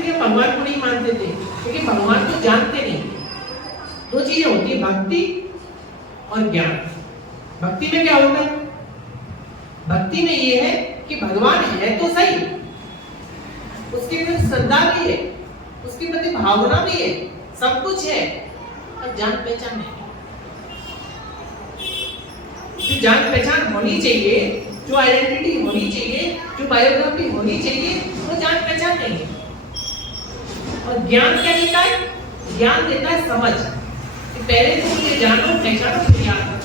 थे कि भगवान को नहीं मानते थे, क्योंकि भगवान को जानते नहीं। दो चीजें होती है, भक्ति और ज्ञान। भक्ति में क्या होता है? भक्ति में ये है कि भगवान है तो सही, उसके प्रति श्रद्धा भी है, उसके प्रति भावना भी है, सब कुछ है, और जान पहचान नहीं। जो जान पहचान होनी चाहिए, जो आइडेंटिटी होनी चाहिए, जो बायोग्राफी होनी चाहिए, वो जान पहचान नहीं है। और ज्ञान क्या देता है? ज्ञान देता है समझ, कि पहले तुम मुझे जानो, पहचानो, फिर याद करो।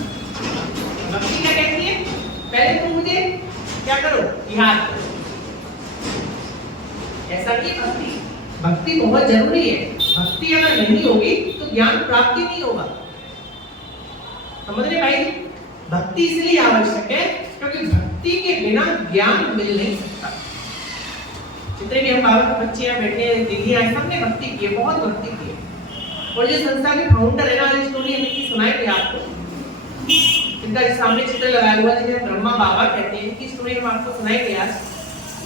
भक्ति क्या कहती है? पहले तुम मुझे क्या करो? याद करो। ऐसा कि भक्ति बहुत जरूरी है। भक्ति अगर नहीं होगी तो ज्ञान प्राप्ति नहीं होगा। समझ रहे भाई? भक्ति इसलिए आवश्यक है क्योंकि भक्ति के बिना ज्ञान मिल नहीं सकता। जितने भी हम बाबा के बच्चे यहाँ बैठे हैं, दीदी आए, सबने भक्ति की है, बहुत भक्ति की है। और जो संस्था के फाउंडर है ना, स्टोरी हमें सुनाएंगे आपको, इनका सामने चित्र लगाया हुआ है, जिन्हें ब्रह्मा बाबा कहते हैं, इनकी स्टोरी हम आपको सुनाएंगे आज।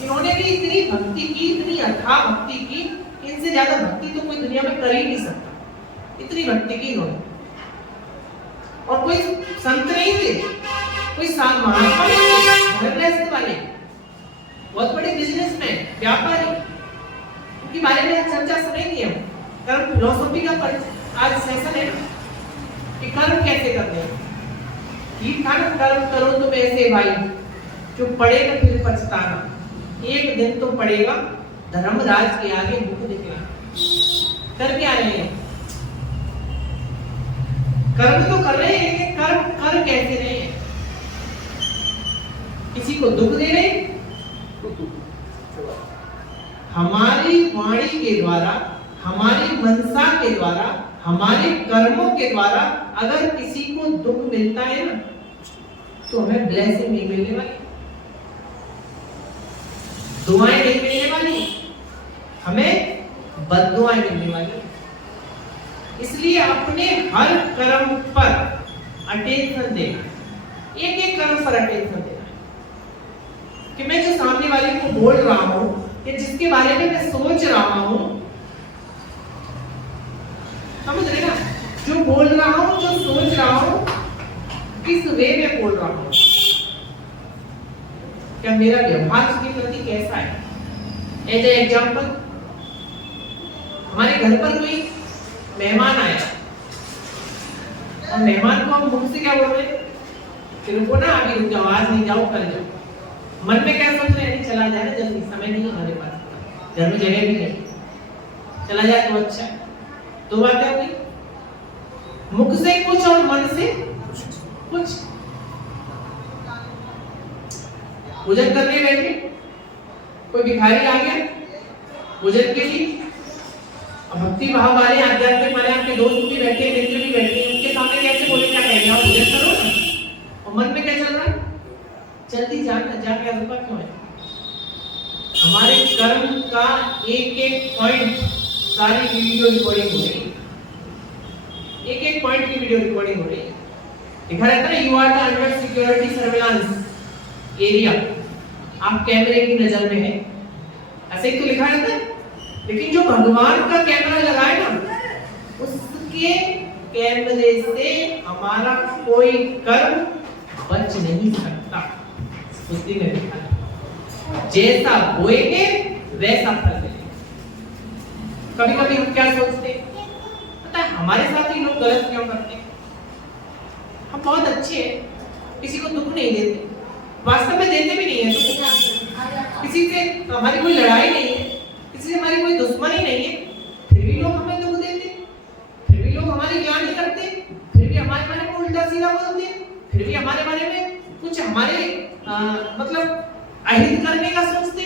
इन्होंने भी इतनी भक्ति की, इतनी अथाह भक्ति की, इनसे ज्यादा भक्ति तो कोई दुनिया में कर ही नहीं सकता। इतनी भक्ति की इन्होंने। और कोई संत नहीं थे, कोई महात्मा नहीं थे, धर्मग्रस्त वाले, बहुत बड़े बिजनेसमैन, व्यापारी, उनके बारे में चर्चा सुनेंगे हम। कर्म फिलोसॉफी का आज सेशन है कि कर्म कैसे करते हैं। ठीक था ना, कर्म करो तुम ऐसे भाई, जो पढ़ेगा फिर पछताना, एक दिन तो पड़ेगा धर्मराज के आगे मुख दिखलाना। कर क्या रहे हैं? कर्म तो कर रहे हैं, लेकिन कर्म कर कैसे रहे हैं? किसी को दुख दे रहे? हमारी वाणी के द्वारा, हमारी मनसा के द्वारा, हमारे कर्मों के द्वारा अगर किसी को दुख मिलता है ना, तो हमें ब्लेसिंग नहीं मिलने वाली, दुआएं नहीं मिलने वाली, हमें बद्दुआएं मिलने वाली। इसलिए अपने हर कर्म पर अटेंशन देना, एक एक कर्म पर अटेंशन देना, कि मैं जो सामने वाले को बोल रहा हूं, कि जिसके बारे में मैं सोच रहा हूं, समझ रहे ना? जो बोल रहा हूं, जो सोच रहा हूं, किस वे में बोल रहा हूं, क्या मेरा व्यवहार उसके प्रति कैसा है? एज ए एग्जाम्पल, हमारे घर पर कोई मेहमान आया और मेहमान को हम मुख से क्या बोल रहे हैं? फिर रुको ना, अभी रुक जाओ, आज नहीं जाओ, कल जाओ। मन में क्या सोच रहे हैं? चला जाए ना जल्दी, समय नहीं है हमारे पास, घर में जगह भी नहीं, चला जाए तो अच्छा है। दो बातें हो गई, मुख से कुछ और मन से कुछ। भोजन करने बैठे, कोई भिखारी आ गया भोजन के लिए, भक्ति भाव वाले, आध्यात्मिक वाले आपके दोस्त भी बैठे, मित्र भी बैठे, उनके सामने कैसे बोले? क्या कहेंगे? आप भोजन करो ना। और मन में क्या चल रहा है? जल्दी जाके रुका क्यों है? हमारे कर्म का एक एक पॉइंट सारी वीडियो रिकॉर्डिंग हो रही है, एक एक पॉइंट की वीडियो रिकॉर्डिंग हो रही है। लिखा रहता है you are the under security surveillance area, आप कैमरे की नजर में है, ऐसे ही तो लिखा रहता है। लेकिन जो भगवान का कैमरा लगाए ना, उसके कैमरे से हमारा कोई कर्म बच नहीं सकता। उसी में लिखा है जैसा बोएंगे वैसा फल मिलेगा। कभी कभी हम क्या सोचते हैं, पता है हमारे साथ ही लोग गलत क्यों करते हैं? हम बहुत अच्छे हैं, किसी को दुख नहीं देते, वास्तव में देते भी नहीं है, तो किसी से हमारी कोई लड़ाई नहीं है, किसी से हमारी कोई दुश्मनी नहीं है, फिर भी लोग हमें दुख देते, फिर भी लोग हमारी ग्लानि करते, फिर भी हमारे बारे में उल्टा सीधा बोलते, फिर भी हमारे बारे में कुछ हमारे मतलब अहित करने का सोचते।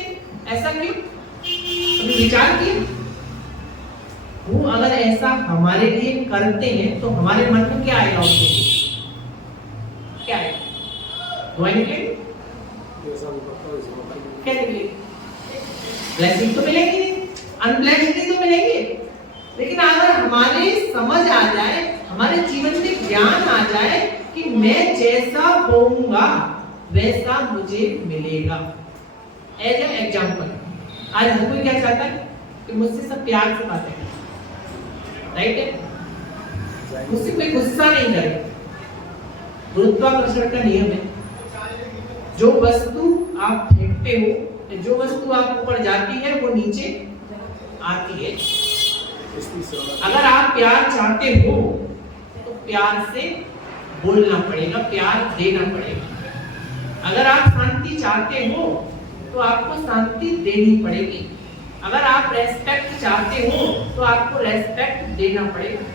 ऐसा क्यों? कभी विचार किया? वो अगर ऐसा हमारे लिए करते हैं तो हमारे मन में क्या आएगा? क्या आएगा? दुआएं निकलेगी? क्या निकलेगी? ब्लेसिंग तो मिलेगी नहीं, अनब्लेस्ड तो मिलेगी। लेकिन अगर हमारे समझ आ जाए, हमारे जीवन में ज्ञान आ जाए कि मैं जैसा बोऊंगा वैसा मुझे मिलेगा। एज ए एग्जाम्पल, आज हर कोई क्या चाहता है? कि मुझसे सब प्यार से बातें करें, राइट है, मुझसे कोई गुस्सा नहीं करे। गुरुत्वाकर्षण का नियम है, जो वस्तु आप फेंकते हो, जो वस्तु आप ऊपर जाती है वो नीचे आती है। अगर आप प्यार चाहते हो तो प्यार से बोलना पड़ेगा, प्यार देना पड़ेगा। अगर आप शांति चाहते हो तो आपको शांति देनी पड़ेगी। अगर आप रेस्पेक्ट चाहते हो तो आपको रेस्पेक्ट देना पड़ेगा।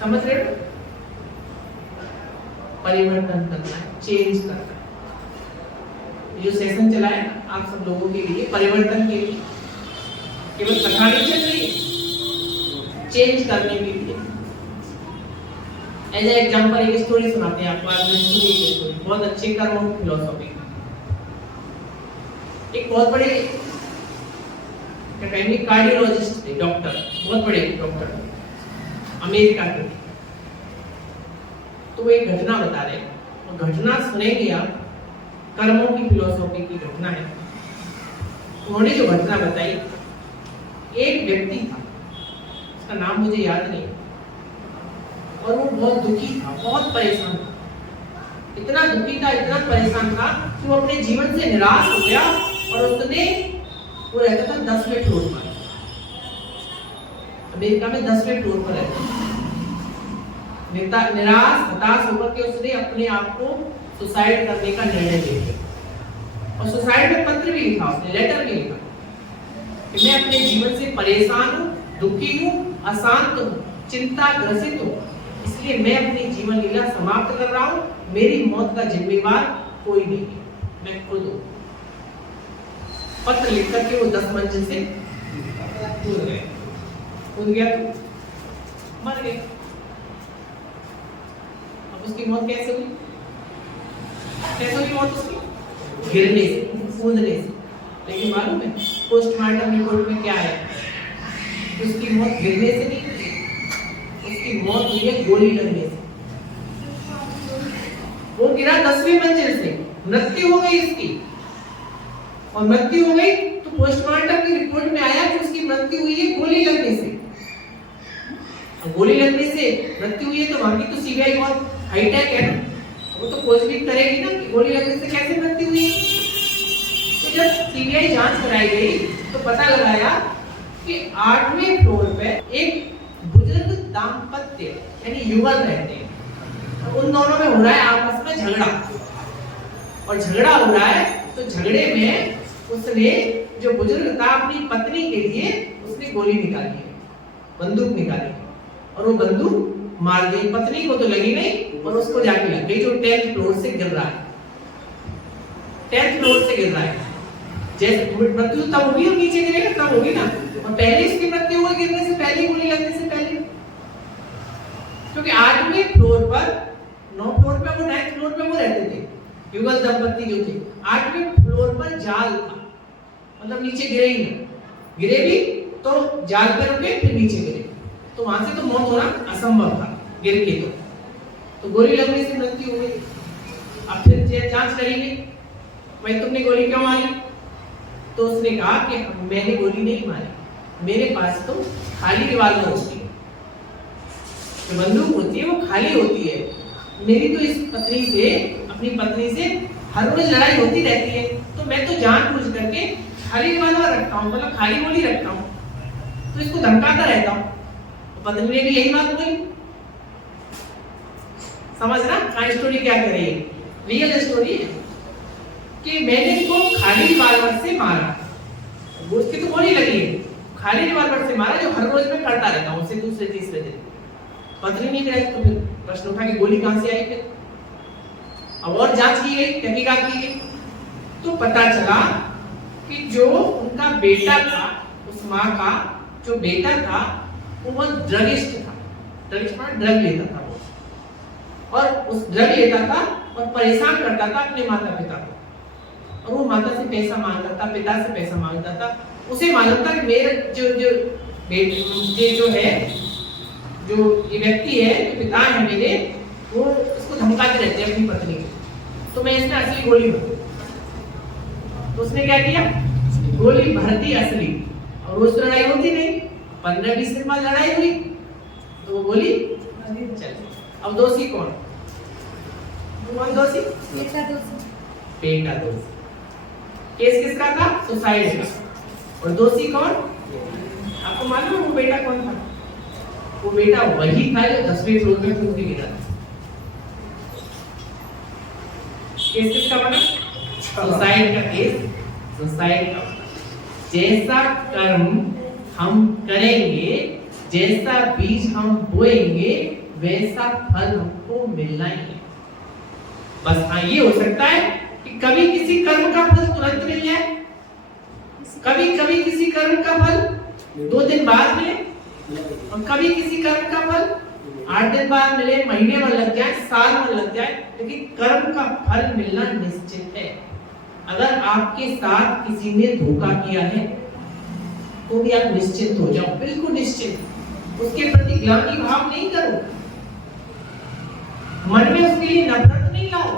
समझ रहे हो? परिवर्तन करना है, चेंज करना है। जो सेशन चला है ना आप सब लोगों के लिए, परिवर्तन के लिए, केवल कथा नहीं चल रही, चेंज करने के लिए। एज एग्जाम्पल एक स्टोरी सुनाते हैं आपको, आज मैं सुनी एक स्टोरी, बहुत अच्छी कर्म फिलोसॉफी। एक बहुत बड़े कार्डियोलॉजिस्ट थे, डॉक्टर, बहुत बड़े डॉक्टर अमेरिका के। तो वो एक घटना बता रहे, और घटना सुनेंगे आप, कर्मों की फिलोसॉफी की घटना है। उन्होंने जो घटना बताई, एक व्यक्ति था, उसका नाम मुझे याद नहीं, और वो बहुत दुखी था, बहुत परेशान था, इतना दुखी था, इतना परेशान था कि वो अपने जीवन से निराश हो गया। और उसने, वो रहता था 10वें फ्लोर पर, अमेरिका में 10वें फ्लोर पर रहता था। निराश हताश होकर के उसने अपने आप को सुसाइड करने का निर्णय ले लिया। और सुसाइड में पत्र भी लिखा, उसने लेटर भी लिखा कि मैं अपने जीवन से परेशान हूँ, दुखी हूँ, अशांत हूँ, चिंता ग्रसित हूँ, इसलिए मैं अपनी जीवन लीला समाप्त कर रहा हूँ। मेरी मौत का जिम्मेवार कोई नहीं है, मैं खुद हूँ। पत्र लिख करके वो 10 मंजिल से कूद गया, तो मर गया। अब उसकी मौत कैसे हुई? कैसे हुई मौत उसकी? गिरने से, कूदने से। लेकिन मालूम है पोस्टमार्टम रिपोर्ट में क्या है? उसकी मौत गिरने से नहीं हुई, उसकी मौत हुई है गोली लगने से। वो गिरा 10वीं मंजिल से, मृत्यु हो गई इसकी, और मृत्यु हो गई तो पोस्टमार्टम की रिपोर्ट में आया कि उसकी मृत्यु हुई है गोली लगने से। गोली लगने से मृत्यु हुई है तो वहां की तो सीबीआई बहुत हाईटेक है ना, वो तो खोजबीन करेगी ना कि गोली लगने से कैसे मृत्यु हुई। तो जब सीबीआई जांच कराई गई तो पता लगाया कि 8वें फ्लोर पे एक बुजुर्ग दाम्पत्य यानी युगल रहते हैं, और उन दोनों में हो रहा है आपस में झगड़ा, और झगड़ा हो रहा है तो झगड़े में उसने, जो बुजुर्ग था, अपनी पत्नी के लिए उसने गोली निकाली है, बंदूक निकाली, और वो बंदूक मार दी। पत्नी को तो लगी नहीं, और उसको जाके लग गई, जो 10th फ्लोर से गिर रहा है, 10th फ्लोर से गिर रहा है। जैसे मृत्यु तब होगी और नीचे गिरेगा तब होगी ना, और पहले इसकी मृत्यु हुई गिरने से पहले, गोली लगने से पहले, क्योंकि 8वें फ्लोर पर, 9 फ्लोर पे वो, 9th फ्लोर पे वो रहते थे, युगल दंपति जो थे। 8वें फ्लोर पर जाल था, मतलब नीचे गिरे ही ना, गिरे भी तो जाल पे रुके फिर नीचे गिरे, तो वहां से तो मौत होना असंभव था गिर के। तो गोली लगने से मृत्यु हो गई। अब फिर जांच करी गई, भाई तुमने गोली क्यों मारी? तो उसने कहा कि मैंने गोली नहीं मारी, मेरे पास तो खाली रिवाल्वर होती है, जो बंदूक होती है वो खाली होती है। मेरी तो इस पत्नी से, अपनी पत्नी से हर रोज लड़ाई होती रहती है, तो मैं तो जानबूझ करके खाली रिवाल्वर रखता हूँ, मतलब खाली गोली रखता हूँ, तो इसको धमकाता रहता हूँ। पत्नी ने भी यही बात बोली। समझना कहां स्टोरी क्या कर रही है? रियल स्टोरी है कि मैंने इसको खाली रिवाल्वर से मारा, उसकी तो गोली लगी है, खाली रिवाल्वर से मारा, जो हर रोज मैं करता रहता हूँ, उससे दूसरे तीसरे दिन। पत्नी नहीं कराई तो फिर प्रश्न उठा कि गोली कहां से आई? फिर अब और जांच की गई, तहकीकात की गई, तो पता चला कि जो उनका बेटा था, उस माँ का जो बेटा था वो ड्रगिस्ट था, ड्रगिस्ट मतलब ड्रग लेता था वो, और उस ड्रग लेता था और परेशान करता था अपने माता पिता को, और वो माता से पैसा मांगता था, पिता से पैसा मांगता था। उसे मालूम था कि मेरे जो बेटे जो है, जो ये व्यक्ति है, जो पिता है मेरे, वो इसको धमकाते रहते हैं अपनी पत्नी को, तो मैं इसमें असली गोली भरूं। तो उसने क्या किया? गोली भर दी असली, और रोज तो लड़ाई होती नहीं, 15-20 दिन बाद लड़ाई हुई तो वो बोली चल। अब दोषी कौन दोषी? बेटा दोषी। केस किसका था? सुसाइड का। और दोषी कौन? आपको मालूम है वो बेटा कौन था? वो बेटा वही था जो 10वें फ्लोर में कूद के गिरा था। केस किसका बना? सुसाइड का केस। सुसाइड का जैसा कर्म हम करेंगे, जैसा बीज हम बोएंगे, वैसा फल हमको मिलना ही है। बस हाँ ये हो सकता है कि कभी किसी कर्म का फल तुरंत मिल जाए, कभी कभी किसी कर्म का फल 2 दिन बाद मिले, और कभी किसी कर्म का फल 8 दिन बाद मिले, महीने में लग जाए, साल में लग जाए, लेकिन कर्म का फल मिलना निश्चित है। अगर आपके साथ किसी ने धोखा किया है तो भी आप निश्चिंत हो जाओ, बिल्कुल निश्चिंत। उसके प्रति ग्लानि भाव नहीं करो, मन में उसके लिए नफरत नहीं लाओ,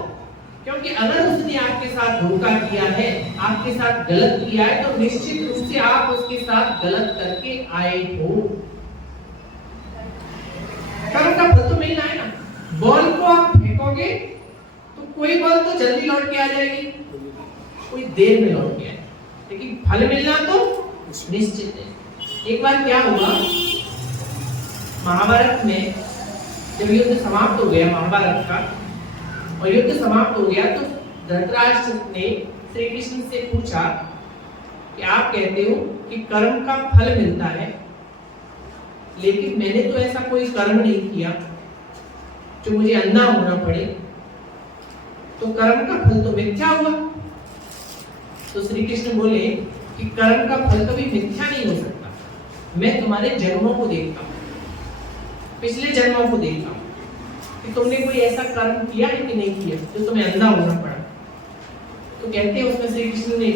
क्योंकि अगर उसने आपके साथ धोखा किया है, आपके साथ गलत किया है, तो निश्चित रूप से आप उसके साथ गलत करके आए हो। कर्म का फल तो मिलना है ना। बॉल को आप फेंकोगे तो कोई बॉल तो जल्दी लौट के आ जाएगी, कोई देर में लौट के आएगी, लेकिन फल मिलना तो निश्चित है। एक बार क्या हुआ, महाभारत में जब युद्ध समाप्त हो गया महाभारत का, और युद्ध समाप्त हो गया तो धृतराष्ट्र ने श्री कृष्ण से पूछा कि आप कहते हो कि कर्म का फल मिलता है, लेकिन मैंने तो ऐसा कोई कर्म नहीं किया जो मुझे अंधा होना पड़े, तो कर्म का फल तो मिथ्या हुआ। तो श्री कृष्ण बोले कि कर्म का फल कभी मिथ्या नहीं हो सकता। मैं तुम्हारे जन्मों को देखता हूँ, पिछले जन्मों को देखता हूँ कि तुमने कोई ऐसा कर्म किया है कि नहीं किया जो तुम्हें अंधा होना पड़ा। तो कहते हैं उसमें श्री कृष्ण ने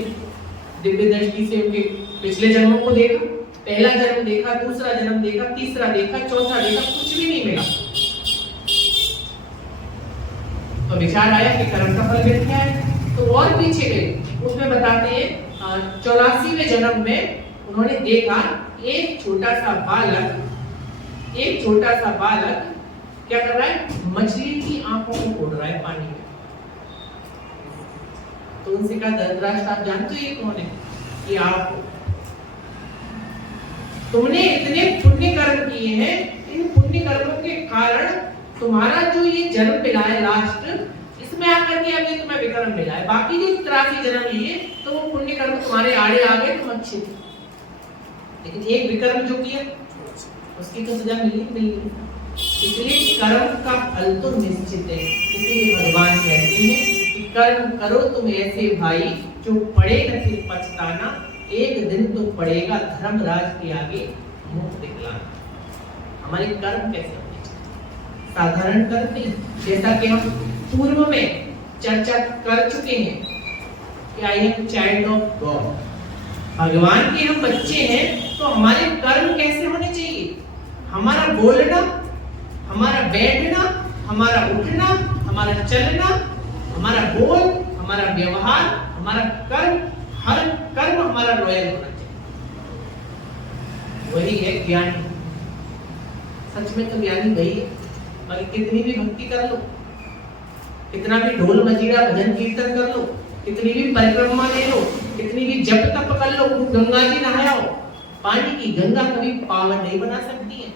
दिव्य दृष्टि से उनके पिछले जन्मों को देखा, पहला जन्म देखा, दूसरा जन्म देखा, तीसरा देखा, चौथा देखा, कुछ भी नहीं मिला। तो विचार आया कि कर्म का फल मिथ्या है। तो और पीछे गए, उसमें बताते हैं 84वें जन्म में उन्होंने देखा एक छोटा सा बालक क्या कर रहा है, मछली की आंखों को फोड़ रहा है पानी में। तो उनसे कहा धृतराष्ट्र आप जानते हो ये कौन है? ये आप हो। तुमने इतने पुण्य कर्म किए हैं, इन पुण्य कर्मों के कारण तुम्हारा जो ये जन्म मिला है लास्ट, इसमें आकर के अभी तुम्हें विक्रम मिला है। बाकी जो 83 जन्म लिए तो वो पुण्य कर्म तुम्हारे आड़े आ गए, तुम अच्छे थे, लेकिन एक विक्रम जो किया उसकी तो सजा मिली। इसलिए कर्म का फल तो निश्चित है। इसलिए भगवान कहते हैं कि कर्म करो तुम ऐसे भाई, जो पड़े न फिर पछताना, एक दिन तो पड़ेगा धर्मराज के आगे मुख दिखलाना। हमारे कर्म कैसे होने चाहिए? साधारण कर्म नहीं, जैसा कि हम पूर्व में चर्चा कर चुके हैं कि I am child of God, भगवान के हम बच्चे हैं, तो हमारे कर्म कैसे होने चाहिए? हमारा बोलना, हमारा बैठना, हमारा उठना, हमारा चलना, हमारा बोल, हमारा व्यवहार, हमारा कर्म, हर कर्म हमारा लॉयल होना चाहिए। वही है ज्ञानी। सच में तो ज्ञानी वही है। और कितनी भी भक्ति कर लो, कितना भी ढोल मजीरा भजन कीर्तन कर लो, कितनी भी परिक्रमा ले लो, कितनी भी जप तप कर लो, गंगा जी नहाओ, पानी की गंगा कभी पावन नहीं बना सकती है।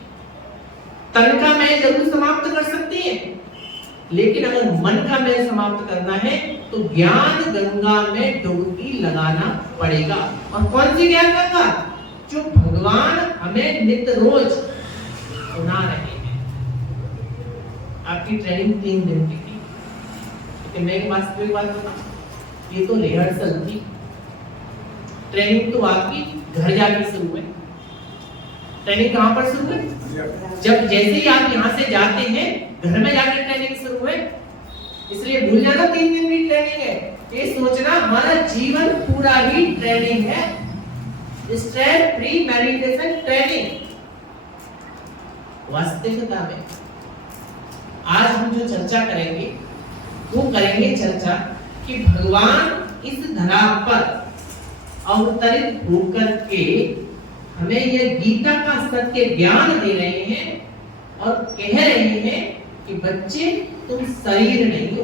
तन का मैल जरूर समाप्त कर सकती है, लेकिन अगर मन का मैल समाप्त करना है तो ज्ञान गंगा में डुबकी लगाना पड़ेगा। और कौन सी ज्ञान गंगा? जो भगवान हमें नित्य रोज सुना रहे हैं। आपकी ट्रेनिंग 3 दिन की थी, लेकिन मैं एक वास्तविक बात बताऊं, ये तो रिहर्सल थी। ट्रेनिंग तो आपकी घर जाके शुरू है। ट्रेनिंग कहां पर शुरू है? जब जैसे ही आप यहाँ से जाते हैं, घर में जाके ट्रेनिंग शुरू है। इसलिए भूल जाना 3 दिन की ट्रेनिंग है। ये सोचना हमारा जीवन पूरा ही ट्रेनिंग है। Stress free meditation training. वास्तविकता में आज हम जो चर्चा करेंगे वो करेंगे चर्चा कि भगवान इस धरा पर अवतरित होकर के हमें यह गीता का सत्य ज्ञान दे रहे हैं और कह रहे हैं कि बच्चे तुम शरीर नहीं हो,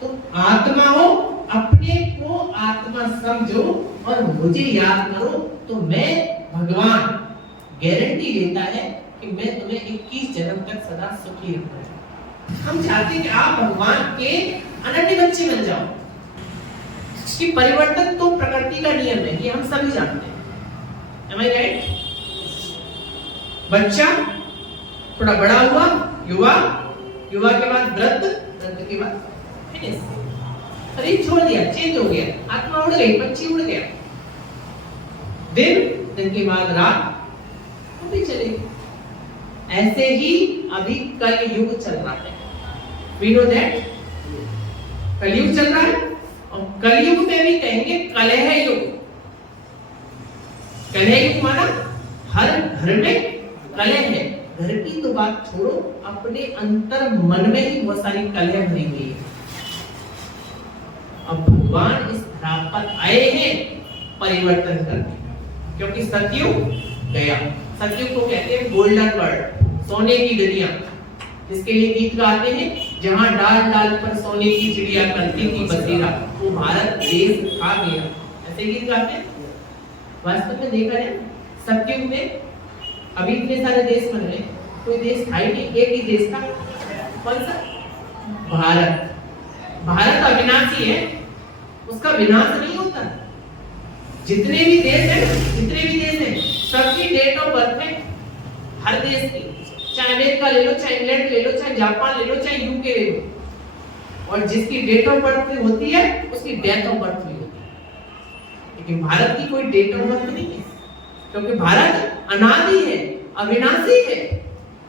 तुम आत्मा हो, अपने को आत्मा समझो और मुझे याद करो, तो मैं भगवान गारंटी देता है कि मैं तुम्हें 21 जन्म तक सदा सुखी रखूंगा। हम चाहते हैं कि आप भगवान के अनन्य बच्चे बन जाओ। कि परिवर्तन तो प्रकृति का नियम है, ये हम सभी जानते हैं। Am I right? बच्चा थोड़ा बड़ा हुआ, युवा, युवा के बाद वृद्ध, वृद्ध के बाद फिनिश। शरीर छोड़ दिया, चेंज हो गया, आत्मा उड़ गई, पक्षी उड़ गया। दिन, दिन के बाद रात, वो भी चलेगी। ऐसे ही अभी कलयुग चल रहा है। We know that? कलयुग चल रहा है और कलयुग में भी कहेंगे कलह युग। कलह युग माना हर घर में कलह है। घर की तो बात छोड़ो, अपने अंतर मन में ही बहुत सारी कलह भरी हुई है। अब भगवान इस धरा पर आए हैं परिवर्तन करने, क्योंकि सतयुग गया। सतयुग को कहते हैं गोल्डन वर्ल्ड, सोने की दुनिया, जिसके लिए गीत गाते हैं, जहां डाल डाल पर सोने की चिड़िया करती थी बसेरा, वो भारत देश खा गया। ऐसे गीत गाते हैं। वास्तव में देखा जाए सतयुग में अभी इतने सारे देश बन गए, कोई देश था ही नहीं, एक ही देश था। कौन सा? भारत। भारत अविनाशी है, उसका विनाश नहीं होता। जितने भी देश हैं, सबकी डेट ऑफ बर्थ है हर देश की। चाहे अमेरिका ले लो, चाहे इंग्लैंड ले लो, चाहे जापान ले लो, चाहे यूके ले लो, और जिसकी डेट ऑफ बर्थ होती है उसकी डेथ ऑफ बर्थ भी होती है। लेकिन भारत की कोई डेट ऑफ बर्थ नहीं है, क्योंकि भारत अनादि है, अविनाशी है,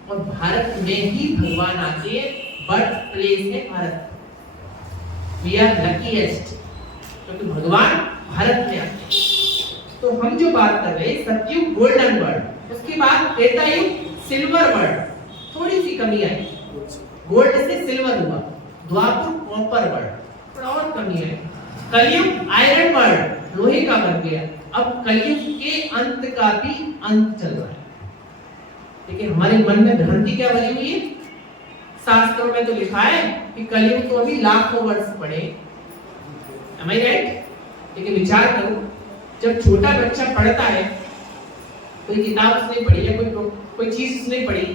और भारत में ही भगवान आते हैं। बर्थ प्लेस है भारत। वी आर लकीएस्ट, क्योंकि भगवान भारत में आते हैं। तो हम जो बात कर रहे हैं सतयुग गोल्डन वर्ल्ड, उसके बाद त्रेता युग सिल्वर वर्ल्ड, थोड़ी सी कमी आई, गोल्ड से सिल्वर हुआ। द्वापर कॉपर वर्ल्ड, थोड़ा और कमी है। कलयुग आयरन वर्ल्ड, लोहे का बन गया। अब कलयुग के अंत का भी अंत चल रहा है। लेकिन हमारे मन में भ्रांति क्या भरी हुई है? शास्त्रों में तो लिखा है कि कलयुग तो अभी लाखों वर्ष पड़े। Am I right? लेकिन विचार करो, जब छोटा बच्चा पढ़ता है, कोई किताब उसने पढ़ी है, कोई चीज उसने पढ़ी,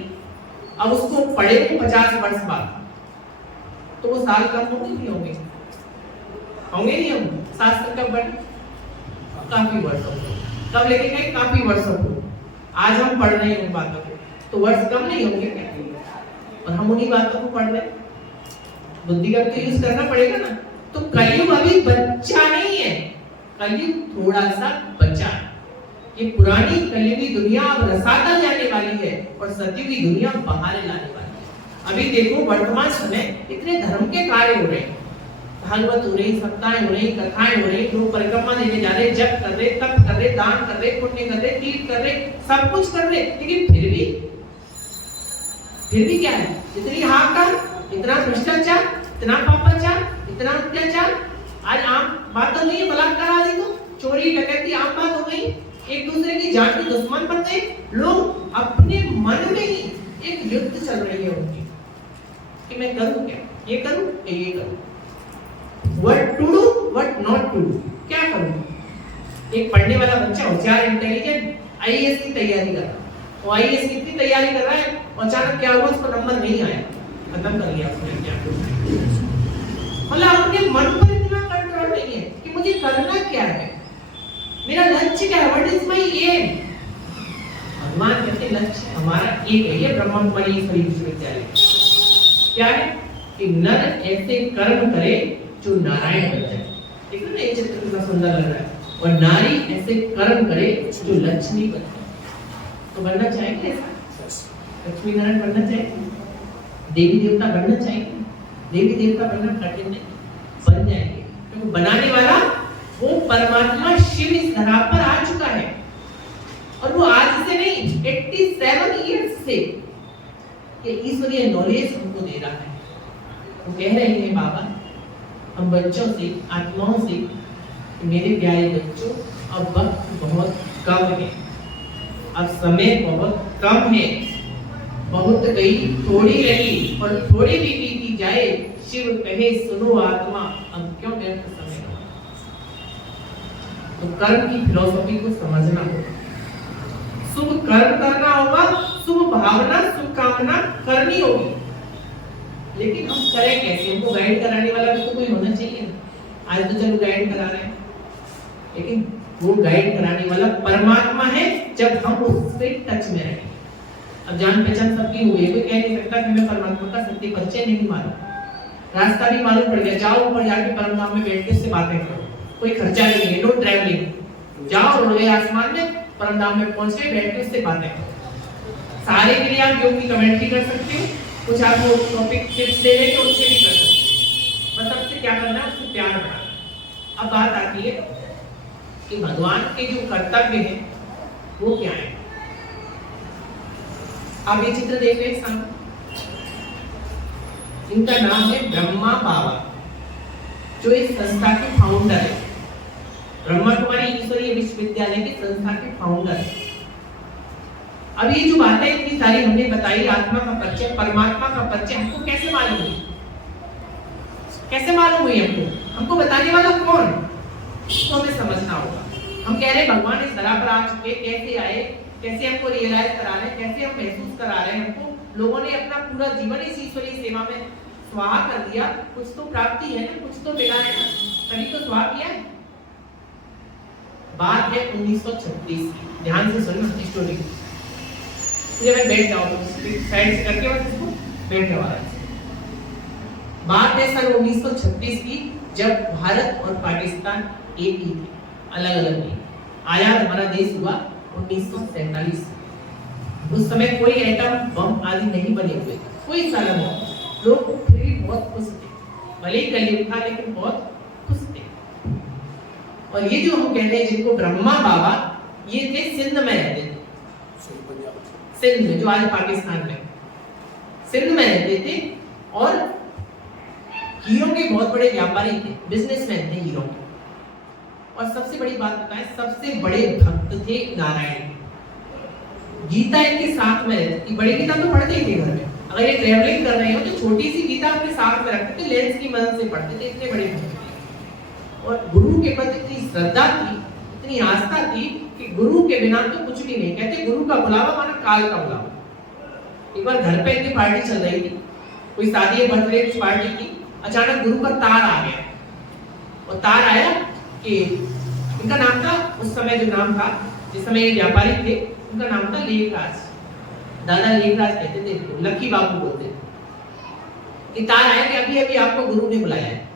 अब उसको पढ़े 50 वर्ष बाद, तो वो साल कम होंगे नहीं होंगे? होंगे नहीं होंगे? शास्त्र कब बने? काफी वर्षों को। कब लेके गए? काफी वर्षों को। आज हम पढ़ रहे हैं उन बातों को, तो वर्ष कम नहीं होंगे क्या? और हम उन्हीं बातों को पढ़ रहे हैं। बुद्धि का तो यूज करना पड़ेगा ना। तो कलयुग अभी बच्चा नहीं है, कलयुग थोड़ा सा बचा। ये पुरानी कलयुगी दुनिया अब रसाता जाने वाली है और सतयुगी दुनिया बाहर लाने वाली है। अभी देखो वर्तमान समय इतने धर्म के कार्य हो रहे हैं, भागवत हो रही, सप्ताहें हो रही, कथाएं हो रही, लोग परिक्रमा देने जा रहे, जप कर रहे, तप कर रहे, दान कर रहे, पुण्य कर रहे, तीर्थ कर रहे, सब कुछ कर रहे, लेकिन फिर भी क्या है? इतनी हाहाकार, इतना भ्रष्टाचार, इतना पापाचार, इतना अत्याचार। आज आम बात तो नहीं है, बलात्कार आदि तो, चोरी डकैती आम बात हो गई, एक दूसरे की जान के दुश्मन बन गए लोग। अपने मन में ही एक युद्ध चल रही है उनकी कि मैं करूं क्या, ये करूं या ये करूं, what to do what not to do, क्या करूं। एक पढ़ने वाला बच्चा होशियार इंटेलिजेंट आईएएस की तैयारी कर रहा है, वो आईएएस की इतनी तैयारी कर रहा है, अचानक क्या हुआ, उसको नंबर नहीं आया, खत्म कर लिया उसने एग्जाम। मतलब अपने मन पर इतना कंट्रोल नहीं है कि मुझे करना क्या है, मेरा लक्ष्य क्या है, व्हाट इज माय एम। भगवान कहते हैं लक्ष्य हमारा एक है, ये ब्रह्मकुमारी ईश्वरी विश्वविद्यालय क्या है कि नर ऐसे कर्म करे जो नारायण बन जाए। देखो ना ये चित्र कितना सुंदर लग रहा है। और नारी ऐसे कर्म करे जो लक्ष्मी बन जाए। तो बनना चाहेंगे ऐसा? लक्ष्मी नारायण बनना चाहेंगे? देवी देवता बनना चाहेंगे? देवी देवता बनना कठिन नहीं, बन जाएंगे, क्योंकि बनाने वाला वो परमात्मा शिव इस धरा पर आ चुका है। और वो आज से नहीं, 87 इयर्स से ये ईश्वरीय नॉलेज हमको दे रहा है। वो कह रहे हैं बाबा हम बच्चों से, आत्माओं से, मेरे प्यारे बच्चों अब वक्त बहुत कम है, अब समय बहुत कम है, बहुत गई थोड़ी रही और थोड़ी भी बीती जाए। शिव कहे सुनो आत्मा, अब क्यों व्यर्थ समय। तो कर्म की फिलॉसफी को समझना होगा, शुभ कर्म करना होगा, शुभ भावना शुभ कामना करनी होगी। लेकिन हम करें कैसे? हमको गाइड कराने वाला भी तो कोई होना चाहिए ना। आज तो चलो गाइड करा रहे हैं, लेकिन वो गाइड कराने वाला परमात्मा है जब हम उससे टच में रहें। अब जान पहचान सबकी हुई है, कोई कह नहीं सकता कि मैं परमात्मा का सत्य परिचय नहीं मालूम, रास्ता भी मालूम पड़ गया, जाओ ऊपर जाके परम धाम में बैठ के उससे बातें करो, कोई खर्चा नहीं है, नो ट्रैवलिंग, जाओ उड़ गए आसमान में, परम धाम में पहुंच गए, बैठ के उससे बातें करो। सारे के लिए आप योग की कमेंट्री कर सकते हो, कुछ आपको टॉपिक टिप्स दे रहे तो उससे भी कर सकते हो, बस सबसे क्या करना है, उससे प्यार बढ़ाना। अब बात आती है कि भगवान के जो कर्तव्य हैं वो क्या है। आप ये चित्र देख रहे हैं सामने, इनका नाम है ब्रह्मा बाबा, जो इस संस्था के फाउंडर है। ब्रह्मा कुमारी ईश्वरीय विश्वविद्यालय की संस्था के फाउंडर है। अब ये जो बातें इतनी सारी हमने बताई, आत्मा का परिचय, परमात्मा का परिचय, हमको कैसे मालूम हुई? कैसे मालूम हुई हमको? हमको बताने वाला कौन? तो हमें समझना होगा। हम कह रहे हैं भगवान इस धरा पर आ चुके, कैसे आए, कैसे हमको रियलाइज करा रहे हैं, कैसे हम महसूस करा रहे हैं। हमको लोगों ने अपना पूरा जीवन इस ईश्वरीय सेवा में स्वाहा कर दिया, कुछ तो प्राप्ति है ना, कुछ तो मिला है ना, तभी तो स्वाहा किया है। बात है 1936 की, ध्यान से सुनना स्टोरी। मुझे मैं बैठ जाऊँ साइड से करके बस इसको बैठ जाओ। बात है सन 1936 की, जब भारत और पाकिस्तान एक ही थे, अलग अलग नहीं। आजाद हमारा देश हुआ 1947। उस समय कोई एटम बम आदि नहीं बने हुए, कोई साला नहीं, लोग फिर भी बहुत खुश थे, भले ही कलयुग था लेकिन बहुत खुश थे। और ये जो हम कहते हैं जिनको ब्रह्मा बाबा, ये थे सिंध में रहते थे, सिंध में जो आज पाकिस्तान में, सिंध में रहते थे और हीरो के बहुत बड़े व्यापारी थे, बिजनेसमैन थे हीरो के। और सबसे बड़ी बात बताएं, सबसे बड़े भक्त थे नारायण। गीता इनके साथ में रहती, बड़ी गीता तो पढ़ते ही थे घर में, अगर ये ट्रैवलिंग कर रहे हो तो छोटी सी गीता अपने साथ में रखते थे, लेंस की मदद से पढ़ते थे, इतने बड़े भक्त थे। और गुरु के प्रति इतनी श्रद्धा थी, इतनी आस्था थी कि गुरु के बिना तो कुछ भी नहीं। कहते गुरु का बुलावा माना काल का बुलावा। एक बार घर पे इनकी पार्टी चल रही थी, कोई शादी बर्थडे की पार्टी थी, अचानक गुरु का तार आ गया। और तार आया कि इनका नाम था, उस समय जो नाम था, जिस समय ये व्यापारी थे, उनका नाम था लेखराज, दादा लेखराज कहते थे, लकी बाबू बोलते थे। तार आया कि अभी अभी आपको गुरु ने बुलाया है।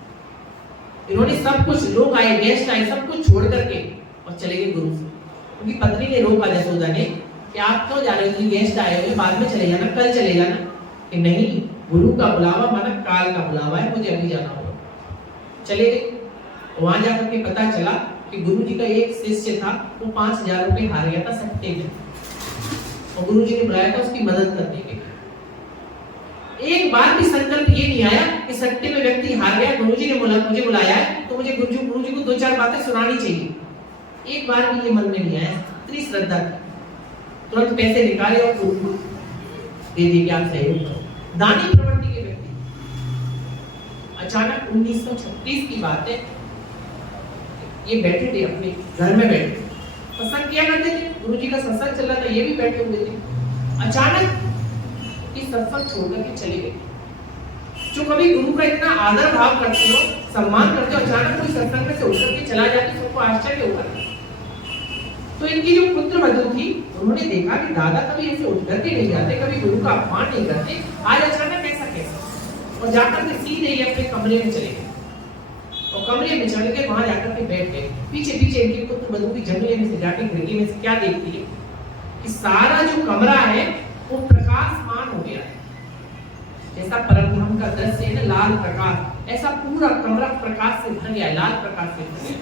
इन्होंने सब कुछ, लोग आए, गेस्ट आए, सब कुछ छोड़ करके और चले गए गुरु से। उनकी पत्नी ने रोका यशोदा ने कि आप क्यों जा रहे हो, गेस्ट आए हुए, बाद में चले जाना, कल चले जाना। कि नहीं, गुरु का बुलावा माना काल का बुलावा है, मुझे अभी जाना होगा। चले गए। वहां जाकर के पता चला कि गुरु जी का एक शिष्य था, वो 5000 रुपए हार गया था सट्टे में, और गुरु जी ने बुलाया था उसकी मदद करने के लिए। एक बार भी संकल्प ये नहीं आया कि सट्टे में व्यक्ति हार गया, गुरु जी ने मुझे बुलाया है तो मुझे गुरु जी को 2-4 बातें सुनानी चाहिए। एक बार भी ये मन में नहीं आया, इतनी श्रद्धा थी। तुरंत पैसे निकाले और गुरु को दे दिए कि आप सहयोग करो। दानी प्रवृत्ति के व्यक्ति। अचानक 1936 की बात है, ये बैठे थे अपने घर में, बैठे सत्संग किया करते थे, गुरु जी का सत्संग चल रहा था, ये भी बैठे हुए थे। अचानक इस सत्संग छोड़कर के चले गए। जो कभी गुरु का इतना आदर भाव करते हो, सम्मान करते हो, अचानक कोई सत्संग में से उठकर के चला जाए तो सबको आश्चर्य होगा। तो इनकी जो पुत्र वधू थी, उन्होंने देखा कि दादा कभी ऐसे उठकर के नहीं जाते, कभी गुरु का अपमान नहीं करते, आज अचानक ऐसा कैसे? और जाकर के सीधे ही अपने कमरे में चले गए और कमरे में चढ़ के वहां जाकर के बैठ गए। पीछे पीछे इनके पुत्र वधू की जंगले में से जाके खिड़की में से क्या देखती है कि सारा जो कमरा है वो प्रकाशमान हो गया है। जैसा परमधाम का दृश्य है ना, लाल प्रकाश, ऐसा पूरा कमरा प्रकाश से भर गया है, लाल प्रकाश से भर गया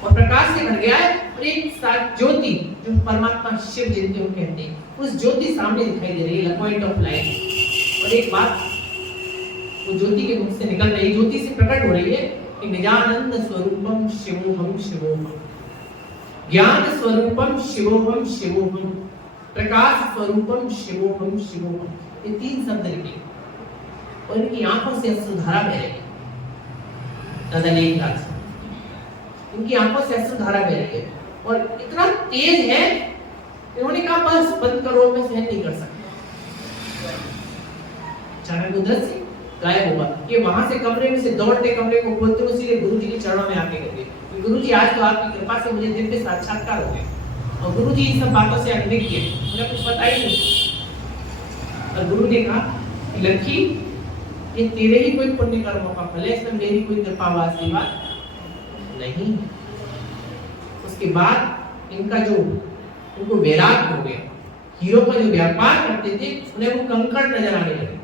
और प्रकाश से भर गया है। और एक साथ ज्योति, जो परमात्मा शिव जिनको हम कहते हैं, उस ज्योति सामने दिखाई दे रही है, पॉइंट ऑफ लाइट। और एक बात वो ज्योति के मुख से निकल रही, ज्योति से प्रकट हो रही है कि निजानंद स्वरूपम शिवोहम शिवोहम। ज्ञान स्वरूपम शिवोहम शिवोहम, प्रकाश स्वरूपम शिवोहम शिवोहम, ये 3 शब्द लिखे और इनकी आंखों से अश्रुधारा बह रही है। दादा लेखनाथ से इनकी आंखों से अश्रुधारा बह रही है और इतना तेज है, इन्होंने कहा बस बंद करो, मैं सहन नहीं कर सकता। अचानक उधर से गायब हुआ। ये वहां से कमरे में से दौड़ते कमरे को खोलते हुए सीधे गुरुजी के चरणों में आके गिर गए। गुरुजी आज तो आपकी कृपा से मुझे दिव्य साक्षात्कार हो गया। और गुरुजी इन सब बातों से अनभिज्ञ है, मुझे कुछ पता ही नहीं। और गुरु ने कहा कि लड़की, ये तेरे ही कोई पुण्य कर्मों का फल है, इसमें मेरी कोई कृपा व आशीर्वाद नहीं। उसके बाद इनका जो उनको वैराग्य हो गया। हीरो का जो व्यापार करते थे उन्हें वो कंकड़ नजर आने लगे।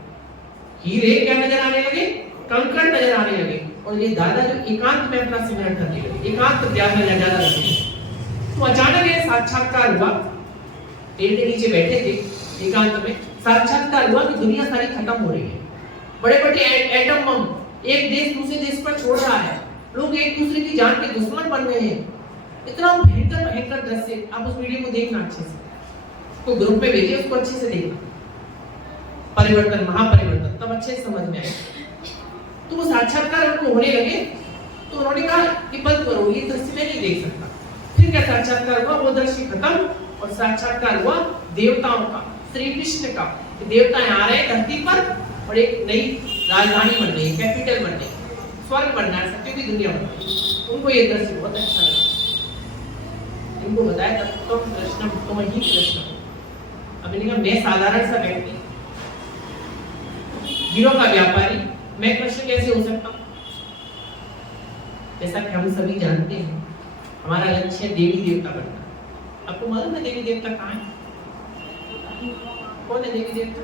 हीरे क्या नजर आने लगे? कंकड़ नजर आने लगे। और ये दादा जो एकांत में अपना सिमरन करने लगे, एकांत ध्यान में ज्यादा रखते, तो अचानक ये साक्षात्कार हुआ। पेड़ के नीचे बैठे थे एकांत में, साक्षात्कार हुआ कि दुनिया सारी खत्म हो रही है। बड़े बड़े एटम बम एक देश दूसरे देश पर छोड़ रहा है, लोग एक दूसरे की जान के दुश्मन बन रहे हैं। इतना भयंकर भयंकर दृश्य। आप उस वीडियो को देखना अच्छे से, तो ग्रुप में भेजिए, उसको अच्छे से देखना। परिवर्तन, महापरिवर्तन, तब अच्छे से समझ में आएगा। तो वो साक्षात्कार उनको होने लगे, तो उन्होंने कहा कि बंद करो, ये दृश्य मैं नहीं देख सकता। फिर क्या साक्षात्कार हुआ? वो दृश्य खत्म और साक्षात्कार हुआ देवताओं का, श्री कृष्ण का। देवताएं आ रहे हैं धरती पर और एक नई राजधानी बन रही है, कैपिटल बन रही है, स्वर्ग बनना है, सत्य की दुनिया बन रही है। उनको ये दृश्य बहुत अच्छा लगा। इनको बताया तब तुम कृष्ण, तुम ही कृष्ण। अब इन्होंने कहा मैं साधारण सा व्यक्ति, हीरो का व्यापारी, मैं कृष्ण कैसे हो सकता हूं? जैसा कि हम सभी जानते हैं, हमारा लक्ष्य देवी देवता बनना। आपको मालूम है देवी देवता कहाँ है? कौन है देवी देवता?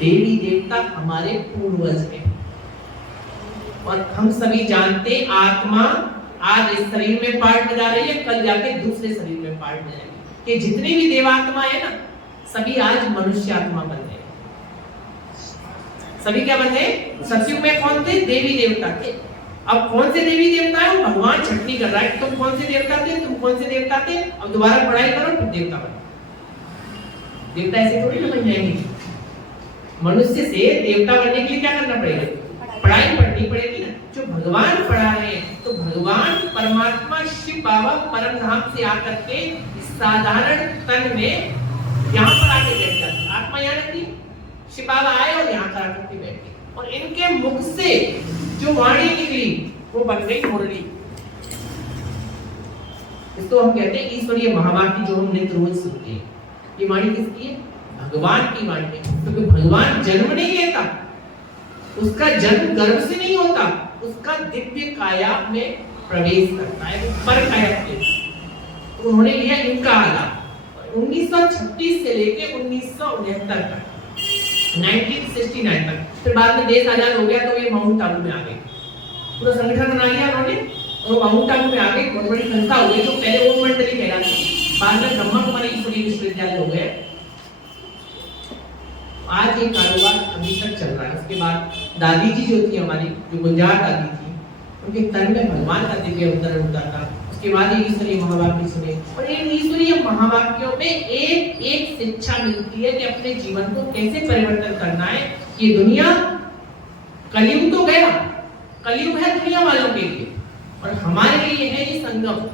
देवी देवता हमारे पूर्वज हैं। और हम सभी जानते हैं आत्मा आज इस शरीर में पार्ट जा रही है, कल जाके दूसरे शरीर में पार्ट जाएगी। कि जितनी भी देवात्मा है ना, सभी आज मनुष्य आत्मा बन गए। सभी क्या बन गए? सतयुग में कौन थे? देवी देवता थे। अब कौन से देवी देवता है? भगवान छटनी कर रहा है, तुम कौन से देवता थे, तुम कौन से देवता थे, अब दोबारा पढ़ाई करो फिर देवता बनो। देवता ऐसे थोड़ी ना बन जाएंगे। मनुष्य से देवता बनने के लिए क्या करना पड़ेगा? पढ़ाई पढ़नी पड़ेगी ना। जो भगवान पढ़ा रहे हैं, तो भगवान परमात्मा शिव बाबा परम धाम से आकर के इस साधारण तन में यहाँ पर आके बैठ जाते। आत्मा यहाँ रहती, शिव बाबा आए और यहाँ पर आकर के बैठे, और इनके मुख से जो वाणी निकली वो बन गई मुरली। इसको हम कहते हैं ईश्वरीय महावाक्य, जो हम नित्य रोज सुनते हैं। ये वाणी किसकी है? भगवान की वाणी है। क्योंकि तो भगवान जन्म नहीं लेता, उसका जन्म गर्भ से नहीं होता, उसका दिव्य काया में प्रवेश करता है, पर काया प्लेस। तो उन्होंने लिया इनका आधार 1936 से लेके 1969 तक, 1969 तक। फिर बाद में देश आजाद हो गया तो ये माउंट आबू में आ गए, पूरा संगठन बना लिया उन्होंने, और माउंट आबू में आ गए। बहुत बड़ी संस्था हो गई, जो पहले ओम मंडली कहलाती, बाद में ब्रह्मा कुमारी ईश्वरीय विश्वविद्यालय हो गए। आज ये कारोबार अभी तक चल रहा है। उसके बाद दादी जी जो थी हमारी, जो गुंजार दादी थी, उनके तन में भगवान का दिव्य अवतरण होता था। उसके बाद ये ईश्वरीय महावाक्य सुने, और इन ईश्वरीय महावाक्यों में एक एक शिक्षा मिलती है कि अपने जीवन को कैसे परिवर्तन करना है। ये दुनिया, कलयुग तो गया, कलयुग है दुनिया वालों के लिए, और हमारे लिए है ये संगम।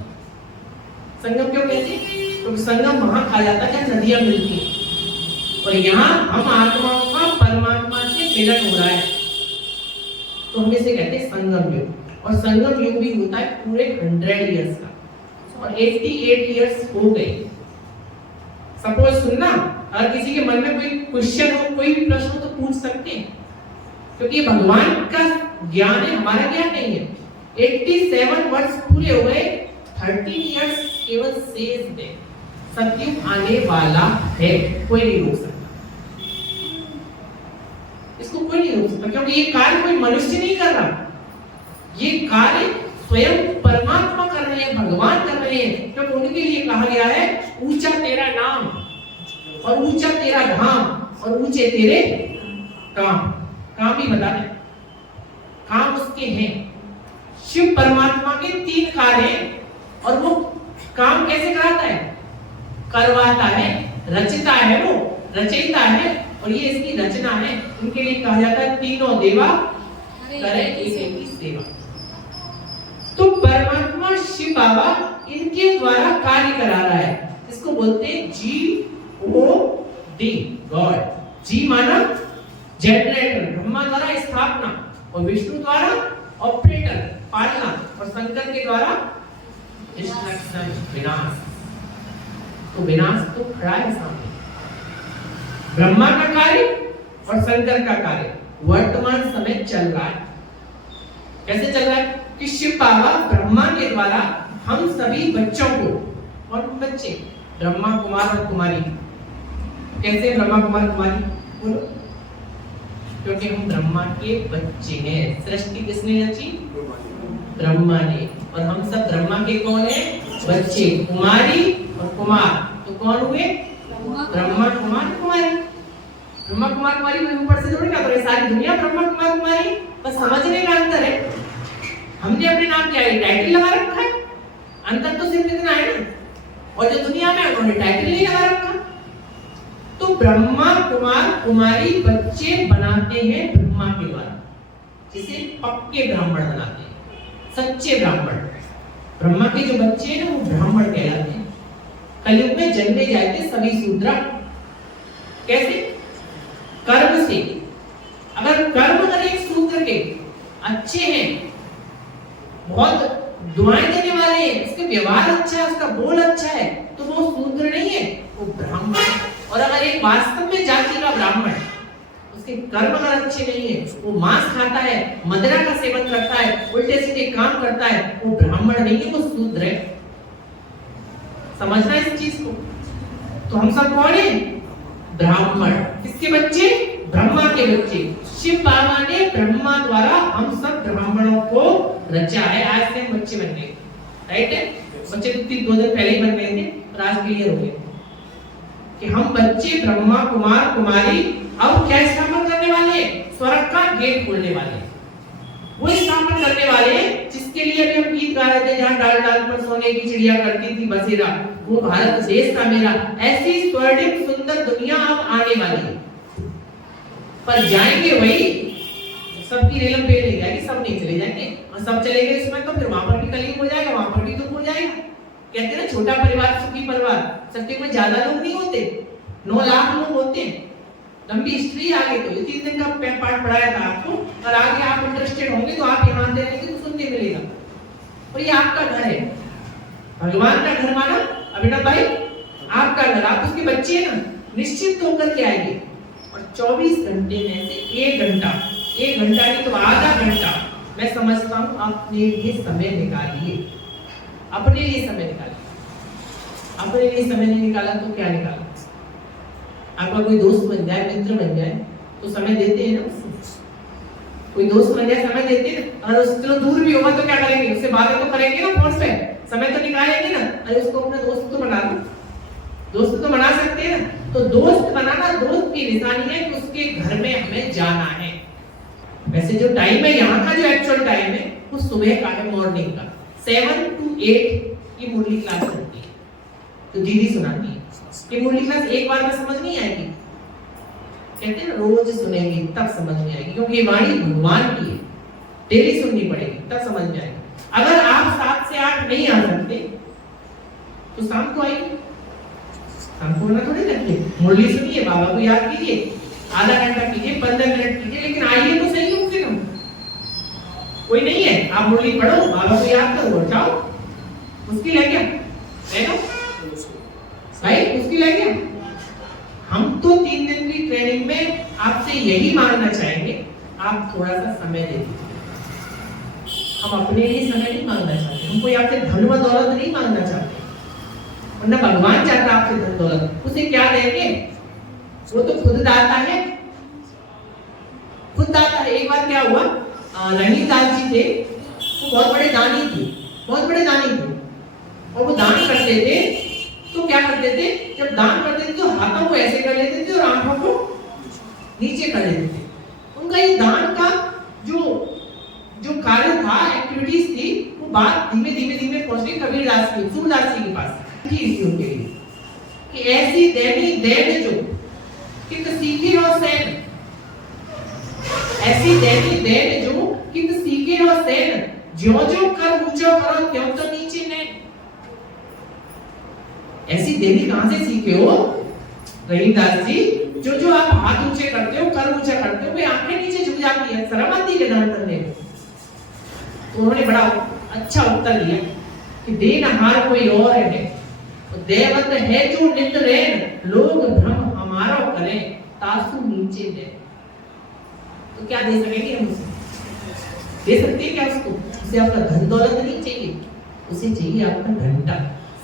संगम क्यों कहते हैं? तो संगम वहां कहा जाता है जहाँ नदियां मिलती हैं, और यहाँ हम आत्माओं का परमात्मा से मिलन हो रहा है, तो हम इसे कहते हैं संगम युग। और संगम युग भी होता है पूरे 100 इयर्स का, और 88 इयर्स हो गए। सपोज सुनना, अगर किसी के मन में कोई क्वेश्चन हो, कोई भी प्रश्न हो, तो पूछ सकते हैं, क्योंकि भगवान का ज्ञान है, हमारा ज्ञान नहीं है। 87 वर्ष पूरे हो गए, 30 इयर्स केवल शेष है। सतयुग आने वाला है, कोई नहीं रोक सकता इसको, कोई नहीं रोक सकता, क्योंकि ये कार्य कोई मनुष्य नहीं कर रहा, ये कार्य स्वयं परमात्मा कर रहे हैं, भगवान कर रहे हैं। क्योंकि उनके लिए कहा गया है ऊंचा तेरा नाम और ऊंचा तेरा धाम और ऊंचे तेरे काम। काम भी बता दें, काम उसके हैं, शिव परमात्मा के 3 कार्य हैं और वो काम कैसे कराता है? करवाता है, रचता है, वो रचयिता है और ये इसकी रचना है। उनके लिए कहा जाता है तीनों देवा करे एक की सेवा। तो परमात्मा शिव बाबा इनके द्वारा कार्य करा रहा है। इसको बोलते हैं GOD, गॉड। जी माना जनरेटर, ब्रह्मा द्वारा स्थापना और विष्णु द्वारा ऑपरेटर, पालना और शंकर के द्वारा डिस्ट्रक्शन, विनाश। तो विनाश तो खड़ा है सामने। ब्रह्मा का कार्य और शंकर का कार्य वर्तमान समय चल रहा है। कैसे चल रहा है? कि शिव बाबा ब्रह्मा के द्वारा हम सभी बच्चों को, और बच्चे ब्रह्मा कुमार और कुमारी, कैसे ब्रह्मा कुमार कुमारी? बोलो। क्योंकि हम ब्रह्मा के बच्चे हैं। सृष्टि किसने रची? ब्रह्मा ने। और हम सब ब्रह्मा के कौन हैं? बच्चे। कुमारी और कुमार तो कौन हुए? ब्रह्मा कुमार कुमारी। ब्रह्मा कुमार कुमारी में ऊपर से थोड़ी क्या करें, सारी दुनिया ब्रह्मा कुमार कुमारी। बस समझने का अंतर है। हमने अपने नाम क्या है टाइटल लगा रखा है, अंतर तो सिर्फ इतना है ना। और जो दुनिया में उन्होंने टाइटल नहीं लगा रखा। तो ब्रह्मा कुमार कुमारी बच्चे बनाते हैं ब्रह्मा के द्वारा, जिसे पक्के ब्राह्मण बनाते हैं, सच्चे ब्राह्मण। ब्रह्मा के जो बच्चे हैं ना वो ब्राह्मण कहलाते हैं। कलयुग में जन्मे जाते सभी शूद्र। कैसे? कर्म से। अगर एक शूद्र के अच्छे हैं, बहुत दुआएं देने वाले हैं, उसके व्यवहार अच्छा है, उसका बोल अच्छा है, तो वो शूद्र नहीं है, वो ब्राह्मण है। और अगर एक वास्तव में जाति का ब्राह्मण, उसके कर्म अगर अच्छे नहीं है, वो मांस खाता है, मदिरा का सेवन करता है, उल्टे सीधे काम करता है, वो ब्राह्मण नहीं है, वो शूद्र है। समझना इस चीज को। तो हम सब कौन है? ब्राह्मण। किसके बच्चे? ब्रह्मा के बच्चे। शिव बाबा ने ब्रह्मा द्वारा हम सब ब्राह्मणों को रचा है। आज से हम बच्चे बन गए, राइट है? बच्चे तो 2 दिन पहले ही बन गए थे और आज क्लियर हो गए कि हम बच्चे ब्रह्मा कुमार कुमारी अब क्या स्थापन करने वाले? स्वर्ग का गेट खोलने वाले। वो स्थापन करने वाले जिसके लिए अभी हम गीत गा रहे थे, जहाँ डाल डाल पर सोने की चिड़िया करती थी बसेरा, वो भारत देश था मेरा। ऐसी स्वर्णिम सुंदर दुनिया अब आने वाली है। पर जाएंगे वही, सबकी रेलम पे नहीं जाएगी, सब नहीं चले जाएंगे। और सब चले गए इसमें तो फिर वहां पर भी कलयुग हो जाएगा, वहां पर भी दुख हो जाएगा। कहते हैं ना छोटा परिवार सुखी परिवार। सत्य में ज्यादा लोग नहीं होते, 9 लाख लोग होते हैं। लंबी हिस्ट्री आगे तो ये 3 दिन का पाठ पढ़ाया था आपको, और आगे आप इंटरेस्टेड होंगे तो आप यहाँ आते रहेंगे तो सुनने मिलेगा। और ये आपका घर है, भगवान का घर माना अभिनव भाई, आपका घर। आप उसके बच्चे हैं ना, निश्चित होकर के आएंगे। और 24 घंटे में से 1 घंटा, 1 घंटा नहीं तो आधा घंटा मैं समझता हूँ अपने लिए समय निकालिए। अपने लिए समय निकालिए। अपने लिए समय नहीं निकाला तो क्या निकाला? आपका कोई दोस्त बन जाए, मित्र बन जाए तो समय देते हैं ना उससे। कोई दोस्त बन जाए समय देते हैं ना। और उससे दूर भी होगा तो क्या करेंगे? उससे बातें तो करेंगे ना फोन पे, समय तो निकालेंगे ना। अरे उसको अपना दोस्त तो बना लो, दोस्त तो बना सकते हैं ना। तो दोस्त बनाना दोस्त की निशानी है कि उसके घर में हमें जाना है। वैसे जो टाइम है यहाँ का, जो एक्चुअल टाइम है वो सुबह का है, मॉर्निंग का 7 to 8 की मुरली क्लास होती है, तो दीदी सुनाती है। कि मुरली क्लास एक बार में समझ नहीं आएगी, कहते हैं ना रोज सुनेंगे तब समझ में आएगी, क्योंकि ये वाणी भगवान की है, डेली सुननी पड़ेगी तब समझ में आएगी। अगर आप 7 से 8 नहीं आ सकते तो शाम को आइए, शाम को ना थोड़ी रखिए, मुरली सुनिए, बाबा को याद कीजिए, आधा घंटा कीजिए, 15 मिनट कीजिए, लेकिन आइए तो सही कम से कम। कोई नहीं है, आप मुरली पढ़ो, बाबा को याद करो और जाओ। मुश्किल है क्या? है ना भाई, मुश्किल है क्या? हम तो 3 दिन की ट्रेनिंग में आपसे यही मांगना चाहेंगे, आप थोड़ा सा समय दे दीजिए। हम अपने लिए समय नहीं मांगना चाहते, हम कोई आपसे धन व दौलत नहीं मांगना चाहते, वरना भगवान चाहता आपसे धन दौलत। उसे क्या देंगे? वो तो खुद दाता है, खुद दाता है। एक बार क्या हुआ, नैनीताल जी थे, वो बहुत बड़े दानी थे, बहुत बड़े दानी थे, और वो दान करते थे तो क्या करते थे, जब दान करते थे तो हाथों को ऐसे कर लेते थे और आंखों को नीचे कर लेते थे। उनका ये दान का जो कार्य था, एक्टिविटीज थी, बात धीमे धीमे धीमे पहुंची कबीरदास की, सूरदास जी के पास ऋषियों के लिए कि ऐसी देवी देव जो कित सीखे हो सेन, ऐसी देवी देव जो कित सीखे हो सेन, ज्यों ज्यों कर ऊंचो करो त्यों तो नीचे ने। ऐसी देवी कहां से सीखे हो रहीदास जी? जो जो आप हाथ ऊंचे करते हो, कर ऊंचा करते हो, वे आंखें नीचे झुक जाती है, शर्म आती है दान करने में। तो उन्होंने बड़ा अच्छा उत्तर दिया कि देनहार कोई और है, देवत है जो नित रेन, लोग भ्रम हमारो करे तासु नीचे दे। तो क्या दे सकेंगे हम उसे? दे सकते हैं क्या उसको? उसे आपका धन दौलत नहीं चाहिए, उसे चाहिए आपका घंटा,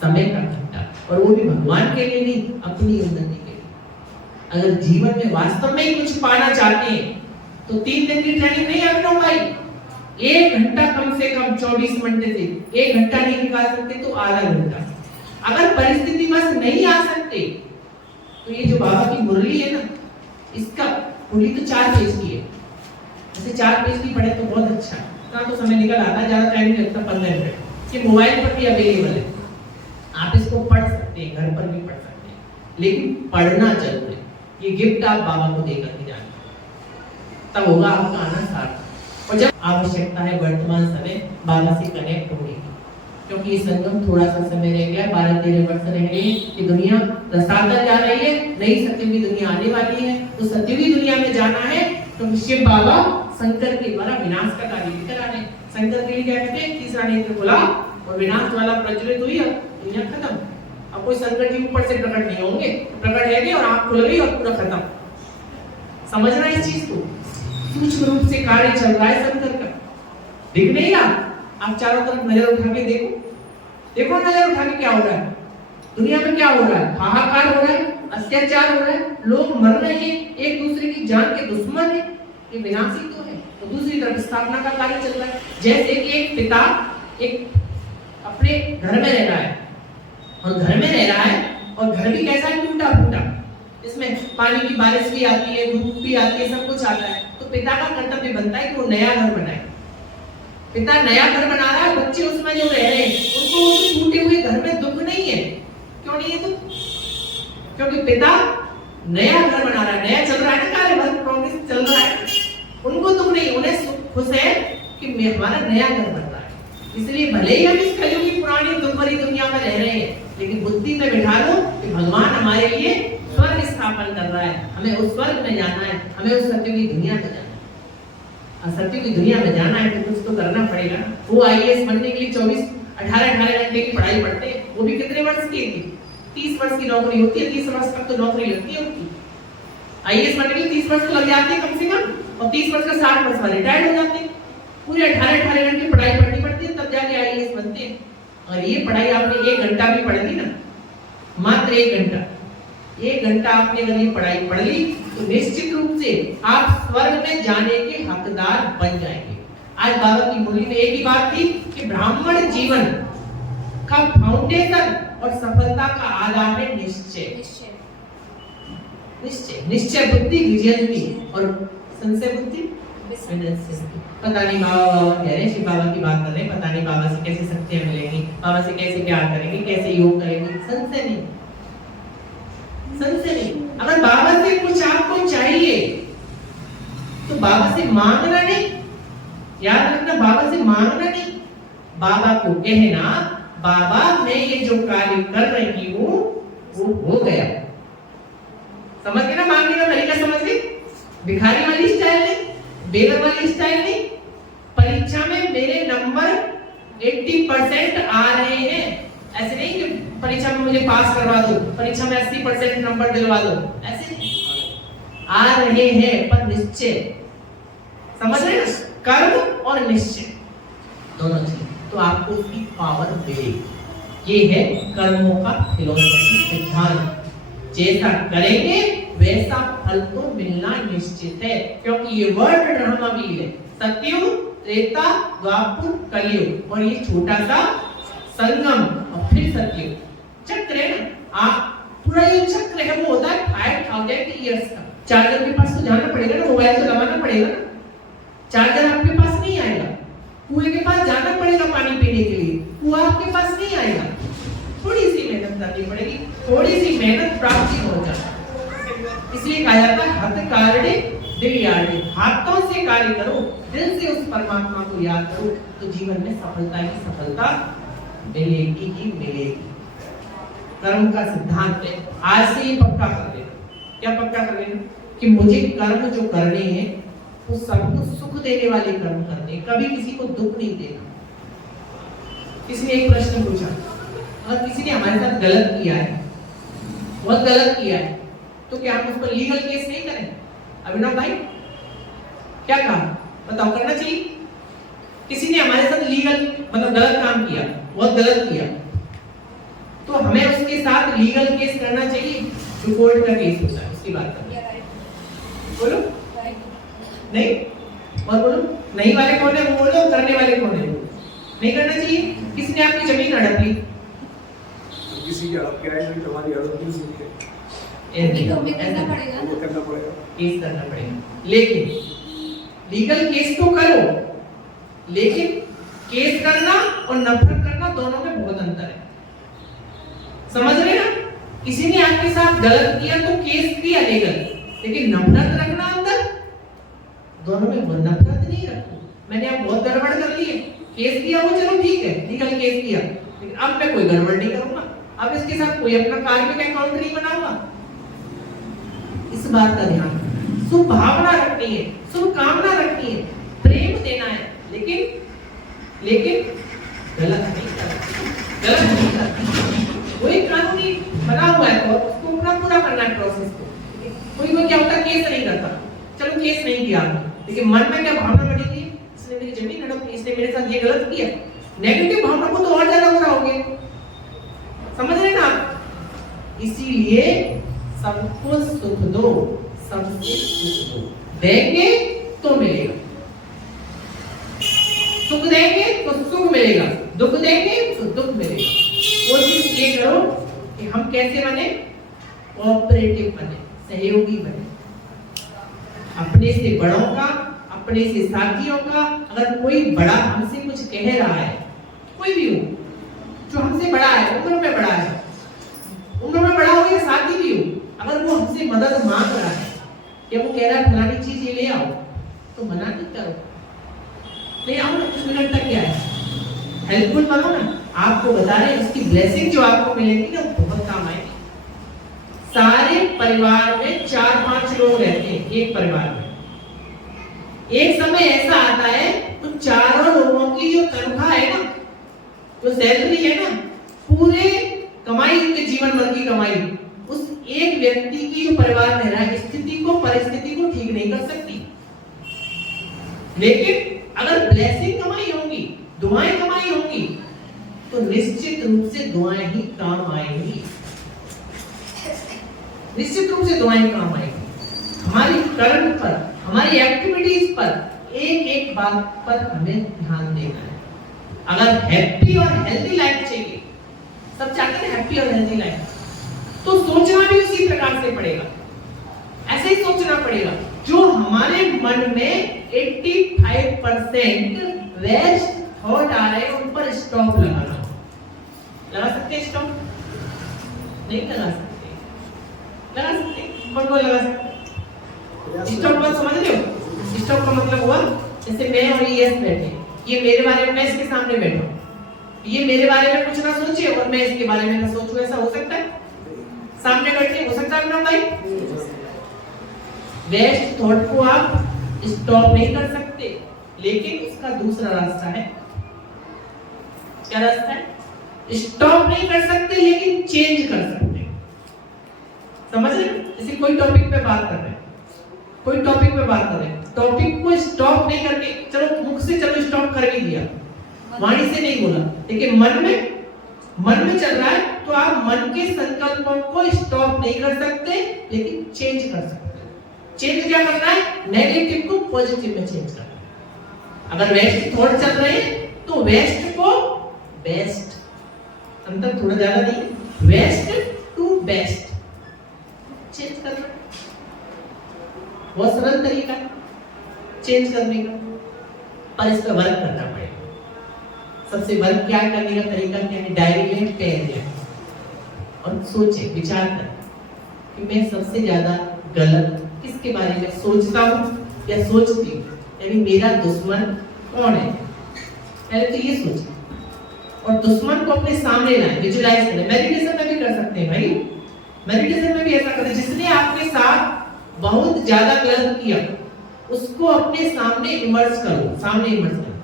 समय का घंटा, और वो भी भगवान के लिए नहीं, अपनी उन्नति के लिए। अगर जीवन में वास्तव में कुछ पाना चाहते हैं तो 3 दिन की ट्रेनिंग नहीं अपनाओ भाई। 1 घंटा कम से कम 24 घंटे से 1 घंटा नहीं निकाल सकते तो आधा घंटा। अगर परिस्थिति बस नहीं आ सकते तो ये जो बाबा की मुरली है ना, इसका मुरली तो 4 पेज की है, ऐसे 4 पेज की पढ़े तो बहुत अच्छा, इतना तो समय निकल आता है, ज्यादा टाइम नहीं लगता, 15 मिनट। ये मोबाइल पर भी अवेलेबल है, आप इसको पढ़ सकते हैं, घर पर भी पढ़ सकते हैं, लेकिन पढ़ना जरूर है। ये गिफ्ट आप बाबा को देकर के जाना, तब होगा आपका आना सार्थक। और जब आवश्यकता है वर्तमान समय बाबा से कनेक्ट होने की, क्योंकि ये संगम थोड़ा सा समय रह गया, 12-13 वर्ष रह गए, ये दुनिया रसाता जा रही है, नई सत्ययुगी दुनिया आने वाली है। तो सत्ययुगी दुनिया में जाना है तो शिव बाबा शंकर के द्वारा विनाश का कार्य लेकर आ रहे हैं। शंकर के लिए क्या कहते हैं? तीसरा नेत्र खुला और विनाश वाला प्रज्वलित हुई, अब दुनिया खत्म। अब कोई शंकर जी ऊपर से प्रकट नहीं होंगे, प्रकट है और आंख खुल गई और पूरा खत्म। समझना इस चीज को, सूक्ष्म रूप से कार्य चल रहा है शंकर का, दिख नहीं रहा। आप चारों तरफ नजर उठा के देखो, देखो नजर उठा के क्या हो रहा है दुनिया में, क्या हो रहा है? हाहाकार हो रहा है, अत्याचार हो रहा है, लोग मर रहे हैं, एक दूसरे की जान के दुश्मन है, ये विनाशी तो है। तो दूसरी तरफ स्थापना का कार्य चल रहा है। जैसे कि एक पिता एक अपने घर में रह रहा है, और घर में रह रहा है और घर भी कैसा है? टूटा फूटा, इसमें पानी की बारिश भी आती है, धूप भी आती है, सब कुछ आता है। तो पिता का कर्तव्य बनता है कि वो नया घर बनाए। पिता नया घर बना रहा है, बच्चे उसमें जो रह रहे हैं उनको उस टूटे हुए घर में दुख नहीं है। क्यों नहीं है दुख? क्योंकि पिता नया घर बना रहा है, नया चल रहा है ना, कार्य वर्क प्रोग्रेस चल रहा है, उनको दुख नहीं, उन्हें खुश है कि हमारा नया घर बन रहा है। इसलिए भले ही हम इस कलयुगी पुरानी दुख भरी दुनिया में रह रहे हैं, लेकिन बुद्धि में बिठा लो कि भगवान हमारे लिए स्वर्ग स्थापन कर रहा है, हमें उस स्वर्ग में जाना है, हमें उस सत्ययुगी दुनिया में जाना है। सत्ययुगी दुनिया में जाना है तो कुछ तो करना पड़ेगा। वो आईएएस बनने के लिए 18 घंटे की पढ़ाई पढ़ते हैं, वो भी कितने वर्ष की थी? 30 वर्ष की नौकरी होती है, 30 वर्ष तक तो नौकरी लगती है उनकी। आईएएस बनने के लिए 30 वर्ष तो लग जाते हैं कम से कम, और 30 वर्ष का 60 वर्ष में रिटायर्ड हो जाते हैं। पूरे 18 घंटे पढ़ाई पढ़नी पड़ती है, तब जाके आईएएस बनते हैं। और ये पढ़ाई आपने 1 घंटा भी पढ़ ली ना, मात्र 1 घंटा आपने अगर ये पढ़ाई पढ़ ली तो निश्चित रूप से आप स्वर्ग में जाने के हकदार बन जाएंगे। आज बाबा की मुरली में एक ही बात थी कि ब्राह्मण जीवन का फाउंडेशन और सफलता का आधार है निश्चय। निश्चय बुद्धि विजयंती और संशय बुद्धि विनश्यंती। पता नहीं बाबा कह रहे हैं, शिव बाबा की बात कर रहे हैं, पता नहीं बाबा से कैसे शक्तियां मिलेंगी, बाबा से कैसे प्यार करेंगे, कैसे योग करेंगे, संशय नहीं। अगर बाबा से कुछ आपको चाहिए तो बाबा से मांगना नहीं, याद रखना, बाबा से मांगना नहीं, बाबा को कहना, बाबा मैं ये जो कार्य कर रही हूँ वो हो गया। समझ गए ना? मांगने का तरीका समझ गए? भिखारी वाली स्टाइल नहीं, बेगर वाली स्टाइल नहीं। परीक्षा में मेरे नंबर 80% आ रहे हैं, ऐसे नहीं कि परीक्षा में मुझे पास करवा दो, परीक्षा में 80% नंबर दिलवा दो, ऐसे नहीं। आ रहे हैं पर निश्चय, समझ रहे ना? कर्म और निश्चय दोनों चीज तो आपको उसकी पावर मिलेगी। ये है कर्मों का फिलॉसफी सिद्धांत। जैसा करेंगे वैसा फल तो मिलना निश्चित है, क्योंकि ये वर्ल्ड ड्रामावील है। सतयुग, त्रेता, द्वापर, कलयुग, और ये छोटा सा संगम और फिर सतयुग चक्र है ना। आप पूरा ये चक्र है वो होता है 5000 ईयर्स का। चार्जर के पास तो जाना पड़ेगा ना, मोबाइल तो लगाना पड़ेगा ना, चार्जर आपके पास नहीं आएगा, कुएं के पास जाना पड़ेगा पानी पीने करनी पड़ेगी, थोड़ी सी मेहनत प्राप्ति हो जाता है। इसलिए कहा जाता है हाथ कार्य दिल यार्डे, हाथों से कार्य करो, दिल से उस परमात्मा को याद करो, तो जीवन में सफलता ही सफलता मिलेगी ही मिलेगी। कर्म का सिद्धांत है, आज से ही पक्का कर लेना। क्या पक्का कर लेना? कि मुझे कर्म जो करने हैं वो सबको सुख देने वाले कर्म करने, कभी किसी को दुख नहीं देना। किसी ने एक प्रश्न पूछा, अगर किसी ने हमारे साथ गलत किया है, बहुत गलत किया है, तो क्या हम उस पर लीगल केस नहीं करें? अभिनव भाई क्या कहा, बताओ, करना चाहिए? किसी ने हमारे साथ लीगल मतलब गलत काम किया, बहुत गलत किया, तो हमें उसके साथ लीगल केस करना चाहिए, जो कोर्ट का केस होता है उसकी बात करें। बोलो नहीं, और बोलो नहीं वाले कौन है वो बोलो, करने वाले कौन है? नहीं करना चाहिए। किसने आपकी जमीन हड़प ली? किसी की हड़प कराई नहीं, तुम्हारी हड़प नहीं सुनते, करना पड़ेगा, केस करना पड़ेगा। लेकिन लीगल केस तो करो, लेकिन केस करना और नफरत करना दोनों में बहुत अंतर है। समझ रहे ना? किसी ने आपके साथ गलत किया तो केस किया लीगल, लेकिन नफरत रखना अंदर, दोनों में नफरत नहीं रखो। मैंने अब बहुत गड़बड़ कर ली है, केस किया वो चलो ठीक है, लीगल केस किया, लेकिन अब मैं कोई गड़बड़ नहीं करूंगा, अब इसके साथ कोई अपना कार्मिक अकाउंट नहीं बनाऊंगा। इस बात का ध्यान रखना, शुभ भावना रखनी है, शुभ कामना रखनी है, प्रेम देना है, लेकिन गलत नहीं करना। कोई कानूनी बना हुआ है तो उसको पूरा करना है प्रोसेस को। कोई क्या होता है, केस नहीं करता, चलो केस नहीं किया, लेकिन मन में क्या भावना बढ़ेगी, इसने मेरी जमीन हड़प ली, इसने मेरे साथ ये गलत किया, नेगेटिव भावना को तो और ज्यादा बुरा हो गया। समझ रहे ना आप? इसीलिए सबको सुख दो, सबसे सुख दो, देंगे तो मिलेगा, सुख देंगे तो सुख मिलेगा, दुख देंगे तो दुख मिलेगा। कोशिश ये करो कि हम कैसे बने, कोऑपरेटिव बने, सहयोगी बने, अपने से बड़ों का, अपने से साथियों का। अगर कोई बड़ा हमसे कुछ कह रहा है, कोई भी हो जो हमसे बड़ा है, उम्र में बड़ा है, उम्र में बड़ा हो या साथी भी हो, अगर वो हमसे मदद मांग रहा है या वो कह रहा है फलानी चीज ये ले आओ, तो मना नहीं करो, ले आओ ना, कुछ मिनट तक क्या है, हेल्पफुल बनो ना। आपको बता रहे हैं उसकी ब्लेसिंग जो आपको मिलेगी ना बहुत काम आएगी। सारे परिवार में 4-5 लोग रहते हैं एक परिवार में, एक समय ऐसा आता है तो चारों लोगों की जो तनख्वाह है ना, जो सैलरी है ना, पूरे कमाई, उनके जीवन भर की कमाई उस एक व्यक्ति की जो परिवार में रहा स्थिति को, परिस्थिति को ठीक नहीं कर सकती। लेकिन अगर ब्लेसिंग कमाई होगी, दुआएं कमाई होगी, तो निश्चित रूप से दुआएं ही काम आएंगी, निश्चित रूप से दुआएं काम आएंगी। हमारी कर्म पर, हमारी एक्टिविटीज पर एक एक बात पर हमें ध्यान देना है। अगर हैप्पी और हेल्दी लाइफ चाहिए, सब चाहते हैं हैप्पी और हेल्दी लाइफ, तो सोचना भी उसी प्रकार से पड़ेगा, ऐसे ही सोचना पड़ेगा। जो हमारे मन में 85% वेस्ट थॉट आ रहे हैं, उन पर स्टॉप लगाना। लगा सकते हैं स्टॉप? नहीं लगा सकते, लगा सकते, कौन कौन लगा सकते? स्टॉप बात समझ रहे हो? स्टॉप का मतलब हुआ जैसे मैं और ये बैठे, ये मेरे बारे में, मैं इसके सामने बैठा, ये मेरे बारे में कुछ ना सोचे और मैं इसके बारे में ना सोचूं, ऐसा हो सकता है? सामने बैठे हो सकता है ना भाई? वेस्ट थॉट को आप स्टॉप नहीं कर सकते, लेकिन उसका दूसरा रास्ता है। क्या रास्ता है? स्टॉप नहीं कर सकते लेकिन चेंज कर सकते। समझ रहे? जैसे कोई टॉपिक पे बात कर रहे हैं, कोई टॉपिक पे बात कर रहे हैं, टॉपिक को स्टॉप नहीं करके, चलो मुख से चलो स्टॉप कर भी दिया, वाणी से नहीं बोला, लेकिन मन में चल रहा है, तो आप मन के संकल्पों को स्टॉप नहीं कर सकते, लेकिन चेंज कर सकते। चेंज क्या करना है? नेगेटिव को पॉजिटिव में चेंज करना है। अगर वेस्ट थॉट चल रहे हैं तो वेस्ट को बेस्ट, अंतर थोड़ा ज्यादा नहीं, वेस्ट टू बेस्ट चेंज करना। बहुत सरल तरीका चेंज करने का, पर इस पर वर्क करना पड़ेगा। सबसे वर्क क्या करने का तरीका क्या है? डायरी में पेन लें और सोचे, विचार करें कि मैं सबसे ज्यादा गलत किसके बारे में सोचता हूँ या सोचती हूँ, यानी मेरा दुश्मन कौन है। पहले तो ये सोचें और दुश्मन को अपने सामने लाएं, विजुलाइज करें। मेडिटेशन में भी कर सकते हैं भाई, मेडिटेशन में भी ऐसा करें। जिसने आपके साथ बहुत ज्यादा गलत किया उसको अपने सामने इमर्ज करो, सामने इमर्ज करो।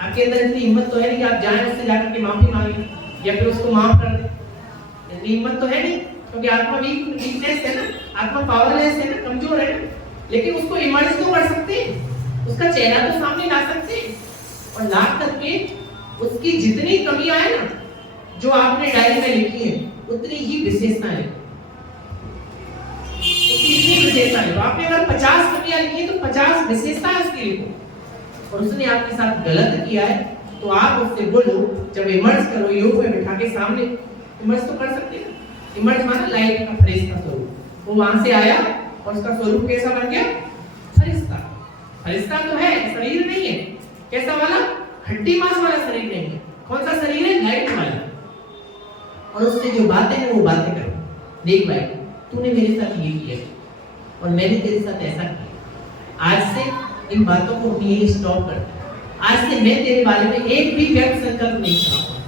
आपके अंदर इतनी हिम्मत तो है नहीं कि आप जाएं उससे जाकर के माफी मांगे या फिर उसको माफ कर दें, इतनी हिम्मत तो है नहीं, क्योंकि आत्मा वीकनेस है ना, आत्मा पावरलेस है ना, कमजोर है ना। लेकिन उसको इमर्ज तो कर सकते हैं, उसका चेहरा तो सामने ला सकते हैं और ला करके उसकी जितनी कमियां है ना जो आपने डायरी में लिखी है उतनी ही विशेषताएं है, उसकी इतनी विशेषता है। तो आपने अगर 50 कमियां लिखी तो 50 विशेषताएं उसकी लिखो। और उसने आपके साथ गलत किया है तो आप उससे बोलो, जब इमर्ज करो, योग में बिठा के सामने इमर्ज तो कर सकते हैं। इमर्ज माना लाइट का फरिश्ता स्वरूप, वो वहां से आया और उसका स्वरूप कैसा बन गया? फरिश्ता। फरिश्ता तो है, शरीर नहीं है। कैसा वाला? हड्डी मांस वाला शरीर नहीं है। कौन सा शरीर है? लाइट वाला। और उससे जो बातें हैं वो बातें करो। देख भाई, तूने मेरे साथ ये किया और मैंने तेरे साथ ऐसा किया। आज से इन बातों को अपनी यही स्टॉप कर। आज से मैं तेरे बारे में एक भी व्यर्थ संकल्प नहीं करूंगा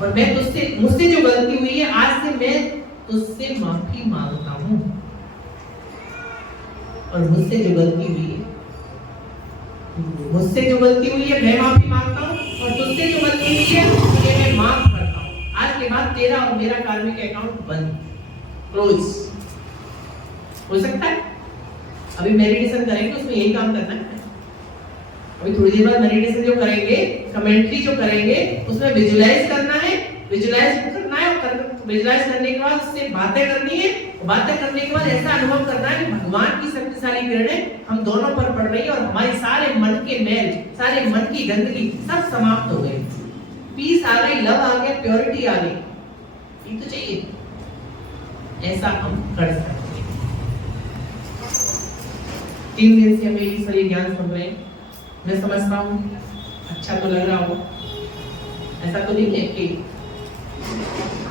और मैं तुझसे, मुझसे जो गलती हुई है आज से मैं तुझसे माफी मांगता हूं। और मुझसे जो गलती हुई है, मुझसे जो गलती हुई है मैं माफी मांगता हूं और तुझसे जो गलती हुई है ये मैं माफ करता हूं। आज के बाद तेरा और मेरा कार्मिक अकाउंट बंद, क्लोज। हो सकता है अभी मेडिटेशन करेंगे उसमें यही काम करना है। अभी थोड़ी देर बाद मेडिटेशन जो करेंगे, कमेंट्री जो करेंगे, उसमें विजुलाइज करना है, विजुलाइज करना है और विजुलाइज करने के बाद उससे बातें करनी है। बातें करने के बाद ऐसा अनुभव करना है कि भगवान की शक्तिशाली किरणें हम दोनों पर पड़ रही है और हमारे सारे मन के मैल, सारे मन की गंदगी सब समाप्त हो गई। पीस आ गई, लव आ गया, प्योरिटी आ गई। ये तो चाहिए, ऐसा हम कर सकते हैं। 3 दिन से हमें ये सारे ज्ञान सुन रहे हैं, मैं समझता हूँ अच्छा तो लग रहा हो। ऐसा तो नहीं है कि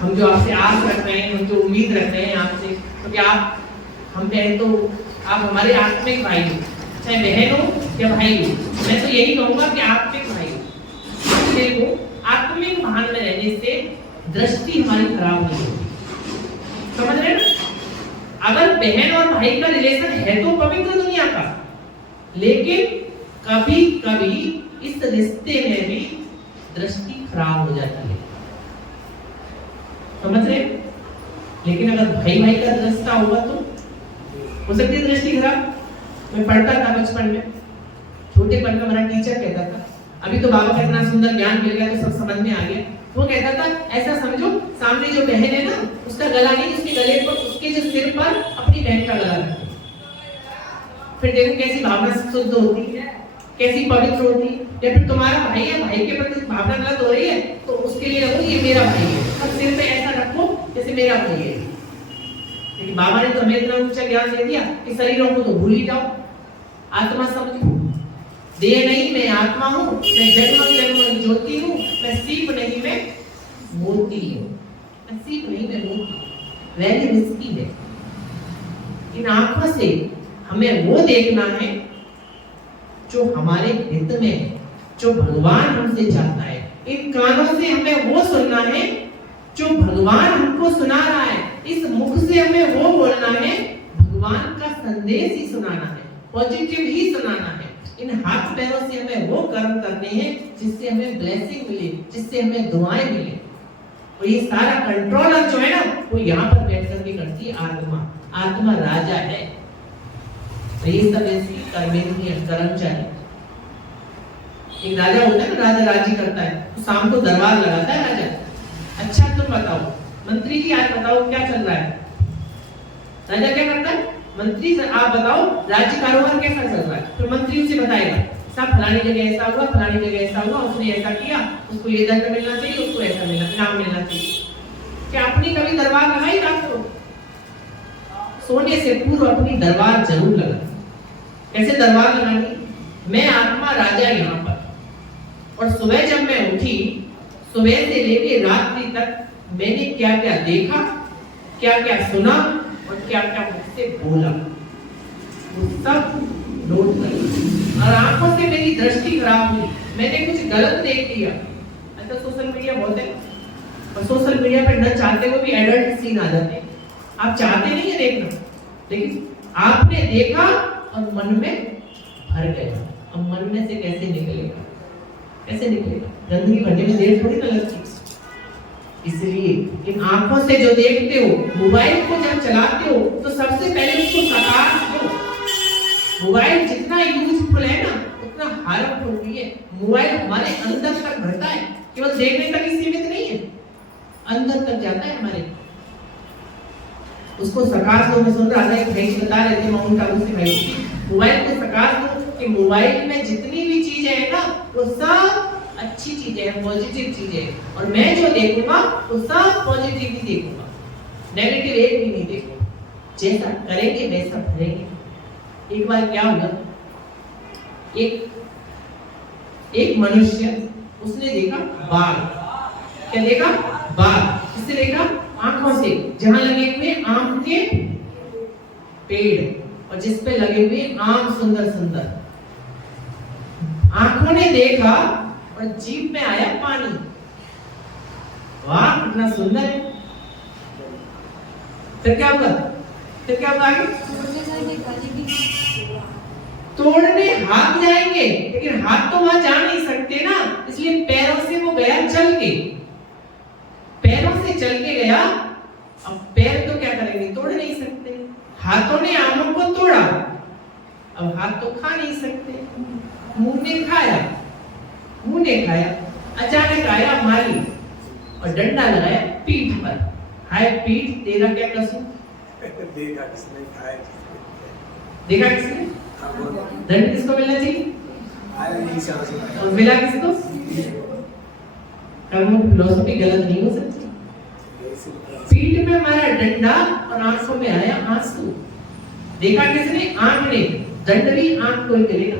हम जो आपसे आस रख रहे हैं, हम जो उम्मीद रख रहे हैं आपसे, क्योंकि आप हम पे तो आप हमारे आत्मिक भाई हो, चाहे बहन हो या भाई हो। मैं तो यही कहूँगा कि आत्मिक भाई हो। देखो, आत्मिक भान में रहने से दृष्टि हमारी खराब नहीं होती, समझ रहे ना। अगर बहन और भाई का रिलेशन है तो पवित्र दुनिया का, लेकिन कभी कभी इस रिश्ते में भी दृष्टि खराब हो जाती है, समझ रहे। लेकिन अगर भाई भाई का रिश्ता होगा तो हो सकती है दृष्टि खराब। मैं पढ़ता था बचपन में, छोटेपन में हमारा टीचर कहता था, अभी तो बाबा का इतना सुंदर ज्ञान मिल गया तो सब समझ में आ गया। वो कहता था ऐसा समझो, सामने जो बहन है ना उसका गला नहीं, उसके गले पर, उसके जो सिर पर अपनी बहन का गला रखो। फिर देखो कैसी भावना शुद्ध होती है, कैसी पवित्र होती है। या फिर तुम्हारा भाई है, भाई के प्रति भावना गलत हो रही है तो उसके लिए रखो ये मेरा भाई है, अब सिर पे ऐसा रखो जैसे मेरा भाई है। लेकिन बाबा ने तो हमें इतना ऊंचा ज्ञान दे दिया कि शरीरों को तो भूल ही जाओ, आत्मा समझो। देह नहीं मैं आत्मा हूँ, मैं जन्म जन्म ज्योति हूँ, मैं सीप नहीं मैं मोती हूँ, मैं सीप नहीं मैं मोती। वेरी रिस्की है। इन आंखों से हमें वो देखना है जो हमारे हित में है, जो भगवान हमसे चाहता है। इन कानों से हमें वो सुनना है जो भगवान हमको सुना रहा है। इस मुख से हमें वो बोलना है, भगवान का संदेश ही सुनाना है, पॉजिटिव ही सुनाना है। इन हाथ पैरों से हमें वो कर्म करने हैं जिससे हमें ब्लेसिंग मिले, जिससे हमें दुआएं मिले। और ये सारा कंट्रोलर जो है ना वो यहाँ पर बैठ करके करती है आत्मा। आत्मा राजा है, तो ये सब इसकी कर्मेंद्रिय कर्मचारी। एक राजा होता है ना, राजा राज्य करता है तो शाम को दरबार लगाता है राजा। अच्छा तुम बताओ मंत्री जी, आज बताओ क्या चल रहा है। राजा क्या करता है? मंत्री से आप बताओ राज्य कारोबार कैसा चल रहा है। तो मंत्री उसे बताएगा, साहब फलानी जगह ऐसा हुआ, फलानी जगह ऐसा हुआ, उसने ऐसा किया, उसको ये दंड मिलना चाहिए, उसको ऐसा मिलना, इनाम मिलना चाहिए। क्या अपनी कभी दरबार लगाई रात को? सोने से पूर्व अपनी दरबार जरूर लगा। कैसे दरबार लगानी? मैं आत्मा राजा यहाँ पर, और सुबह जब मैं उठी, सुबह से लेके रात्रि तक मैंने क्या क्या देखा, क्या क्या सुना और क्या क्या मुझसे बोला, वो सब नोट कर। और आंखों से मेरी दृष्टि खराब हुई, मैंने कुछ गलत देख लिया। अच्छा, सोशल मीडिया बहुत है और सोशल मीडिया पे न चाहते हुए भी एडल्ट सीन आ जाते हैं। आप चाहते नहीं है देखना, लेकिन आपने देखा और मन में भर गया। अब मन में से कैसे निकलेगा? कैसे निकलेगा? गंदगी भरने में देर थोड़ी ना लगती। इसलिए इन आंखों से जो देखते हो, मोबाइल को जब चलाते हो तो सबसे पहले उसको सकारात्मक दो। मोबाइल जितना यूजफुल है ना उतना हार्मफुल भी है। मोबाइल हमारे अंदर तक भरता है, केवल देखने तक ही सीमित नहीं है, अंदर तक जाता है हमारे। उसको सकाश दो। मैं सुन रहा था एक भाई बता रहे थे माउंट आबू से भाई, मोबाइल को सकाश दो कि मोबाइल में जितनी भी चीजें है ना वो सब अच्छी चीजें हैं, पॉजिटिव चीजें हैं, और मैं जो देखूंगा वो सब पॉजिटिव ही देखूंगा, नेगेटिव एक भी नहीं देखूंगा। जैसा करेंगे वैसा भरेंगे। एक बार क्या हुआ, एक मनुष्य उसने देखा बाघ। क्या देखा? बाघ। किससे देखा? आंखों से, जहां लगे हुए आम के पेड़ और जिस पे लगे हुए आम सुंदर सुंदर। आंखों ने देखा और जीभ में आया पानी। वाह, कितना सुंदर है। फिर क्या हुआ? फिर क्या हुआ आगे? तोड़ने हाथ जाएंगे, लेकिन हाथ तो वहां जा नहीं सकते ना, इसलिए पैरों से वो गया चल के। पैरों से चल के गया। अब पैर तो क्या करेंगे? तोड़ नहीं सकते। हाथों ने आमों को तोड़ा, अब हाथ तो खा नहीं सकते। मुंह ने खाया, मुंह ने खाया। अचानक आया माली और डंडा लगाया पीठ पर। हाय पीठ, तेरा क्या कसूर? देखा किसने? खाया देखा किसने? दंड किसको मिलना चाहिए? और मिला किसको? कर्म फिलॉसफी गलत नहीं हो सकती। पीठ में मारा डंडा और आंखों में आया आंसू। देखा किसने? आंख ने। दंड भी आंख को ही मिलेगा।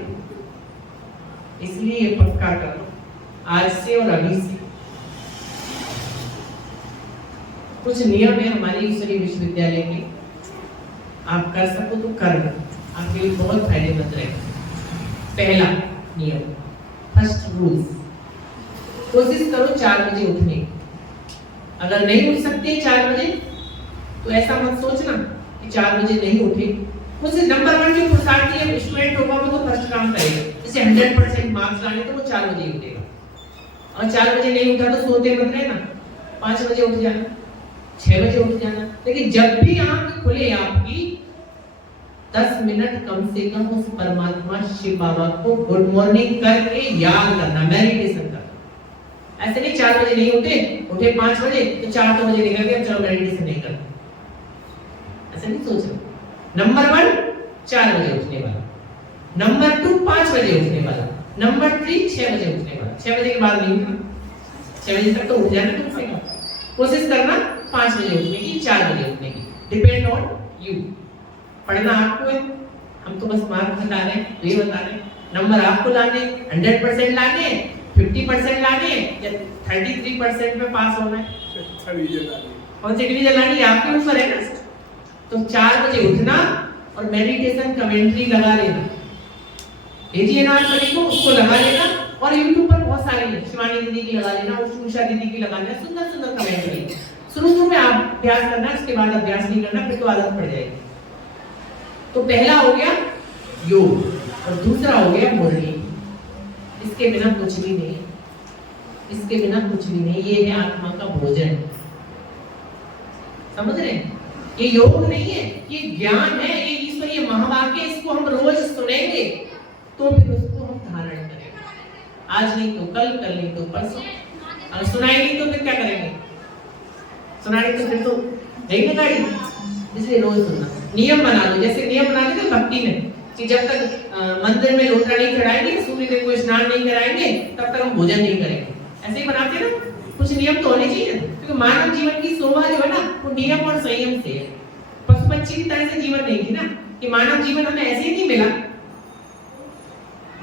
इसलिए ये पक्का करो आज से और अभी से। कुछ नियम है हमारे ईश्वरीय विश्वविद्यालय के, आप कर सको तो करना, आपके लिए बहुत फायदेमंद रहेगा। पहला नियम, फर्स्ट रूल्स, कोशिश करो 4 बजे उठने की। अगर नहीं उठ सकते 4 बजे तो ऐसा मत सोचना कि 4 बजे नहीं उठे। मुझसे नंबर 1 जो पुरुषार्थी स्टूडेंट होगा वो तो फर्स्ट काम करेगा, जैसे 100% मार्क्स लाने तो वो 4 बजे ही उठेगा। और 4 बजे नहीं उठा तो सोते मत रहना, 5 बजे उठ जाना, 6 बजे उठ जाना। लेकिन जब भी आंख खुले आपकी 10 मिनट कम से कम उस परमात्मा शिव बाबा को गुड मॉर्निंग करके याद करना, मेडिटेशन करना। ऐसे नहीं 4 बजे नहीं उठे 5 बजे तो 4 बजे निकल गए, चलो मेडिटेशन नहीं करना, ऐसे नहीं सोचना। नंबर 1 4 बजे उठने वाला, नंबर 2 5 बजे उठने वाला, नंबर 3 6 बजे उठने वाला। 6 बजे के बाद नहीं उठना, 6 बजे तक तो उठ जाना कम से कम। कोशिश करना 5 बजे उठने की, 4 बजे उठने की, डिपेंड ऑन यू। पढ़ना आपको है, हम तो बस मार्क बता रहे हैं, ये बता रहे हैं। नंबर आपको लाने, 100% लाने, 50% लाने या 33% में पास होना है, और डिवीजन लानी आपके ऊपर है ना। तो 4 बजे उठना और मेडिटेशन कमेंट्री लगा लेना, भेजिए ना आप को, उसको लगा लेना। और YouTube पर बहुत सारी है, शिवानी दीदी की लगा लेना, उषा दीदी की लगा लेना, सुंदर सुंदर कमेंट्री। शुरू में आप अभ्यास करना, उसके बाद अभ्यास नहीं करना, फिर तो आदत पड़ जाएगी। तो पहला हो गया योग और दूसरा हो गया मुरली। इसके बिना कुछ भी नहीं, इसके बिना कुछ भी नहीं। ये है आत्मा का भोजन, समझ रहे हैं? ये योग नहीं है, ये ज्ञान है, ये ईश्वरीय महावाक्य। इसको हम रोज सुनेंगे तो फिर उसको हम धारण करेंगे। आज नहीं तो कल, कल नहीं तो परसों। अगर सुनाई नहीं तो फिर क्या करेंगे? सुनाई तो फिर तो नहीं ना गाड़ी। इसलिए रोज सुनना, नियम बना लो। जैसे नियम बनाते थे भक्ति में कि जब तक मंदिर में लोटा नहीं चढ़ाएंगे, सूर्य देव को स्नान नहीं कराएंगे, तब तक हम भोजन नहीं करेंगे। ऐसे ही बनाते ना, कुछ नियम तो होने चाहिए, क्योंकि मानव जीवन की शोभा जो है ना वो नियम और संयम से है। पशु पक्षी की तरह से जीवन नहीं थी ना, कि मानव जीवन हमें ऐसे ही नहीं मिला।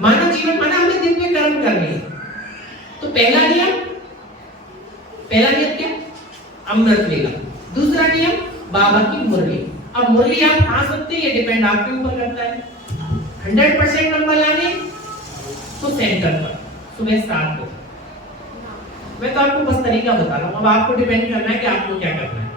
मानव जीवन माना हमें दिव्य कर्म करने। तो पहला नियम क्या? अमृत वेला। दूसरा नियम बाबा की मुरली। अब मुरली आप कहां सकते हैं, ये डिपेंड आपके ऊपर करता है। 100% नंबर लाने तो सेंटर पर सुबह 7 बजे। मैं तो आपको बस तरीका बता रहा हूं, अब आपको डिपेंड करना है कि आपको क्या करना है।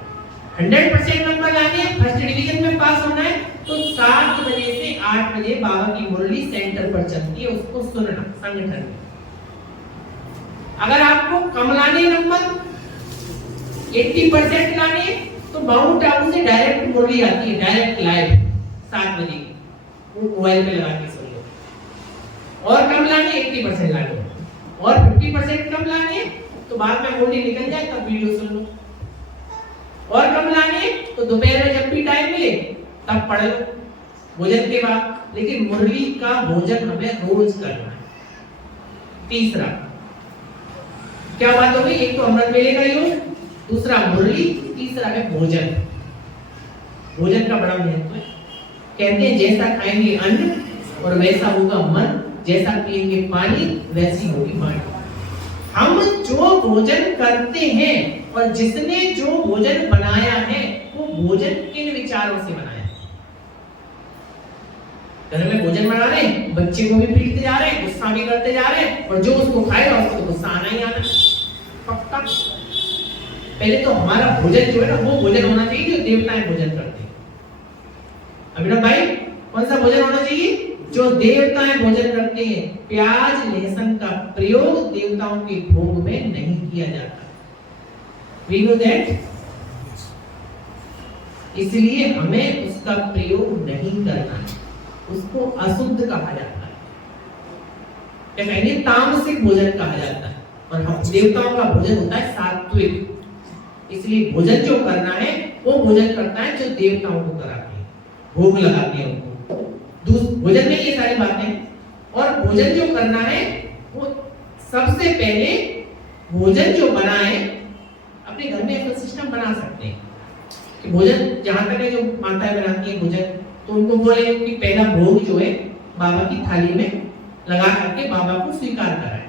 100% नंबर लाने, फर्स्ट डिवीजन में पास होना है तो 7 बजे से 8 बजे बाबा की मुरली सेंटर पर चलती है, उसको सुनना संगठन में। अगर आपको कम लाने नंबर 80% लाने तो माउंट आबू से डायरेक्ट मुरली आती है, डायरेक्ट लाइव 7 बजे वो मोबाइल पे लगा के सुन लो। और कम लाने 80% लाने और 50% कम लाने तो बाद में मुरली निकल जाए तब वीडियो सुन लो। और कम लाने तो दोपहर में जब भी टाइम मिले तब पढ़ लो भोजन के बाद। लेकिन मुरली का भोजन हमें रोज करना है। तीसरा क्या बात हो गई, एक तो अमृत वेले का योग, दूसरा मुरली, तीसरा है भोजन। भोजन का बड़ा महत्व है। कहते हैं जैसा खाएंगे अन्न और वैसा होगा मन, जैसा पिएंगे पानी वैसी होगी वाणी। हम जो भोजन करते हैं और जिसने जो भोजन बनाया है वो भोजन किन विचारों से बनाया है। घर में भोजन बना रहे हैं, बच्चे को भी पीटते जा रहे हैं, गुस्सा भी करते जा रहे हैं, और जो उसको खाएगा उसको गुस्सा आना ही आना पक्का। पहले तो हमारा भोजन जो है ना वो भोजन होना चाहिए जो देवताएं भोजन करते हैं। अभिनव भाई, कौन सा भोजन होना चाहिए? जो देवताएं भोजन करते हैं। प्याज लहसुन का प्रयोग देवताओं के भोग में नहीं किया जाता। We know that? इसलिए हमें उसका प्रयोग नहीं करना है, उसको अशुद्ध कहा जाता है, क्या कहेंगे, तामसिक भोजन कहा जाता है। और हम देवताओं का भोजन होता है सात्विक। इसलिए भोजन जो करना है वो भोजन करता है जो देवताओं को कराते हैं, भोग लगाते हैं उनको। भोजन में ये सारी बातें। और भोजन जो करना है वो सबसे पहले भोजन जो बनाए अपने घर में एक सिस्टम बना सकते हैं कि भोजन जहां तक है जो माताएं बनाती है भोजन, तो उनको बोले कि पहला भोग जो है बाबा की थाली में लगा करके बाबा को स्वीकार कराए।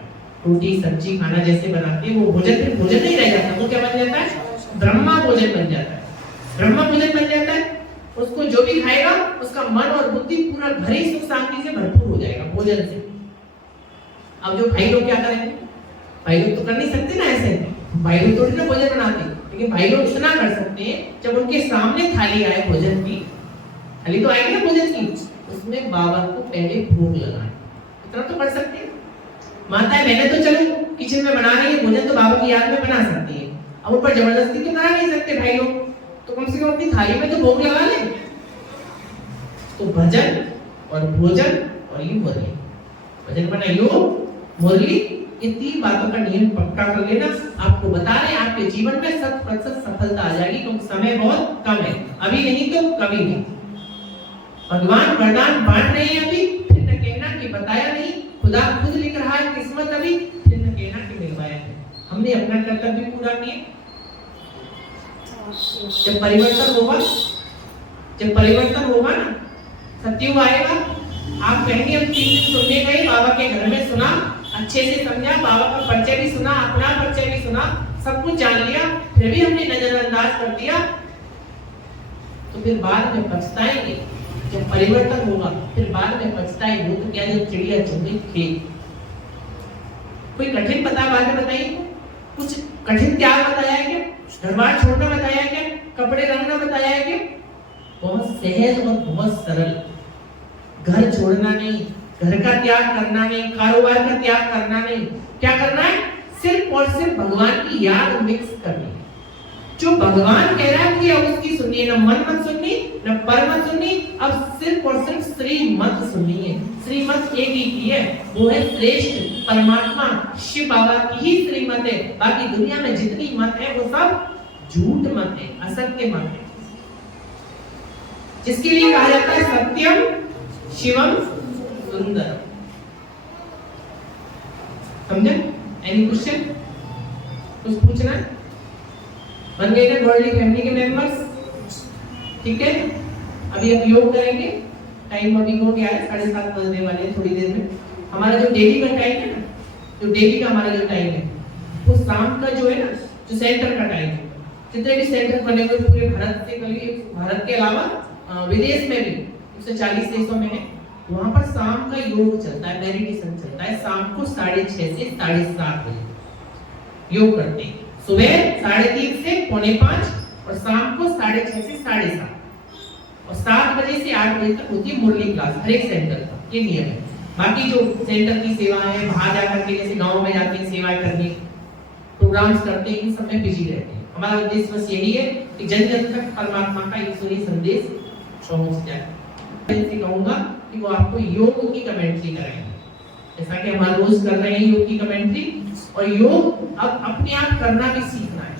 रोटी सब्जी खाना जैसे बनाते हैं वो भोजन फिर भोजन नहीं रह जाता, वो क्या बन जाता है, ब्रह्मा भोजन बन जाता है। ब्रह्मा भोजन बन जाता है, उसको जो भी खाएगा उसका मन और बुद्धि पूरा घर ही सुख शांति से भरपूर हो जाएगा भोजन से। अब जो भाई लोग क्या करेंगे, भाई लोग तो कर नहीं सकते ना ऐसे, भाई लोग थोड़ी ना भोजन बनाते, लेकिन भाई लोग इतना कर सकते हैं जब उनके सामने थाली आए भोजन की, थाली तो आएगी ना भोजन की, उसमें बाबा को पहले भोग लगाए। इतना तो कर सकते हैं। माताएं मैंने तो चलो किचन में बना रही है भोजन तो बाबा की याद में बना सकती है, अब ऊपर जबरदस्ती तो करा नहीं सकते भाई लोग, तो कम से कम अपनी थाली में तो भोग लगा ले। तो भजन और भोजन और ये मुरली, भजन बना योग मुरली, ये 3 बातों का नियम पक्का कर लेना। आपको बता रहे हैं आपके जीवन में 100% सफलता आ जाएगी, क्योंकि समय बहुत कम है, अभी नहीं तो कभी नहीं। भगवान वरदान बांट रहे हैं अभी, फिर न कहना कि बताया नहीं, खुदा खुद लिख रहा है किस्मत अभी, फिर न कहना कि मिलवाया है। हमने अपना कर्तव्य पूरा किया। जब परिवर्तन होगा ना, सत्युग आएगा, आप कहेंगे हम 3 दिन सुनने गए, बाबा के घर में सुना, अच्छे से समझा, बाबा का परिचय भी सुना, अपना परिचय भी सुना, सब कुछ जान लिया, फिर भी हमने नजरअंदाज कर दिया, तो फिर बाद में पछताएंगे। जब परिवर्तन होगा फिर बाद में पछताएंगे, तो क्या जब चिड़िया चुग गई खेत। कोई कठिन बातें बताइए, कुछ कठिन त्याग बताया है क्या, घर बार छोड़ना बताया है क्या, कपड़े रंगना बताया है क्या? बहुत सहज और बहुत सरल। घर छोड़ना नहीं, घर का त्याग करना नहीं, कारोबार का त्याग करना नहीं, क्या करना है, सिर्फ और सिर्फ भगवान की याद मिक्स करनी है। जो भगवान कह रहा है कि अब उसकी सुनिए, न मन मत सुननी न पर मत सुननी, अब सिर्फ और सिर्फ श्रीमत सुननी है। श्रीमत एक ही की है, वो है श्रेष्ठ परमात्मा शिव बाबा की ही श्रीमत है। बाकी दुनिया में जितनी मत है वो सब झूठ मत है, असत्य मत है, जिसके लिए कहा जाता है सत्यम शिवम सुंदरम। समझे? Any question? कुछ पूछना? बन गए ना वर्ल्ड फैमिली के मेंबर्स? ठीक है, अभी हम योग करेंगे। टाइम अभी हो गया है, 7:30 बजने वाले हैं, थोड़ी देर में। हमारा जो डेली का टाइम है ना, जो डेली का हमारा जो टाइम है वो शाम का जो है ना, जो सेंटर का टाइम है, जितने भी सेंटर बने हुए पूरे भारत से, करीब भारत के अलावा विदेश में भी 140 देशों में है, वहां पर शाम का योग चलता है, मेडिटेशन चलता है। शाम को 6:30 से 7:30 बजे योग करते हैं। सुबह 3:30 से 4:45 और शाम को 6:30 से 7:30 और 7 बजे से 8 बजे तक होती है मॉर्निंग क्लास हर एक सेंटर का, ये नियम है। बाकी जो सेंटर की सेवाएं हैं, बाहर जाकर के जैसे गांव में जाते हैं सेवाएं करने, प्रोग्राम्स करते हैं, इन सब में बिजी रहते हैं। हमारा उद्देश्य बस यही है कि जन जन तक परमात्मा का ईश्वरीय संदेश पहुंच जाए। मैं इनसे कहूंगा कि वो आपको योग की कमेंट्री कराएंगे, जैसा कि हम रोज कर रहे हैं योग की कमेंट्री। और योग अब अपने आप करना भी सीखना है।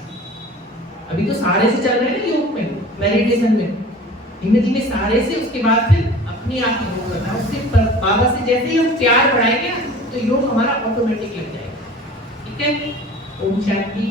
अभी तो सहारे से चल रहे हैं ना योग में, मेडिटेशन में, धीमे धीमे सहारे से, उसके बाद फिर अपने आप योग करना है। उससे बाबा से जैसे ही हम प्यार बढ़ाएंगे तो योग हमारा ऑटोमेटिक लग जाएगा। ठीक है, ओम शांति।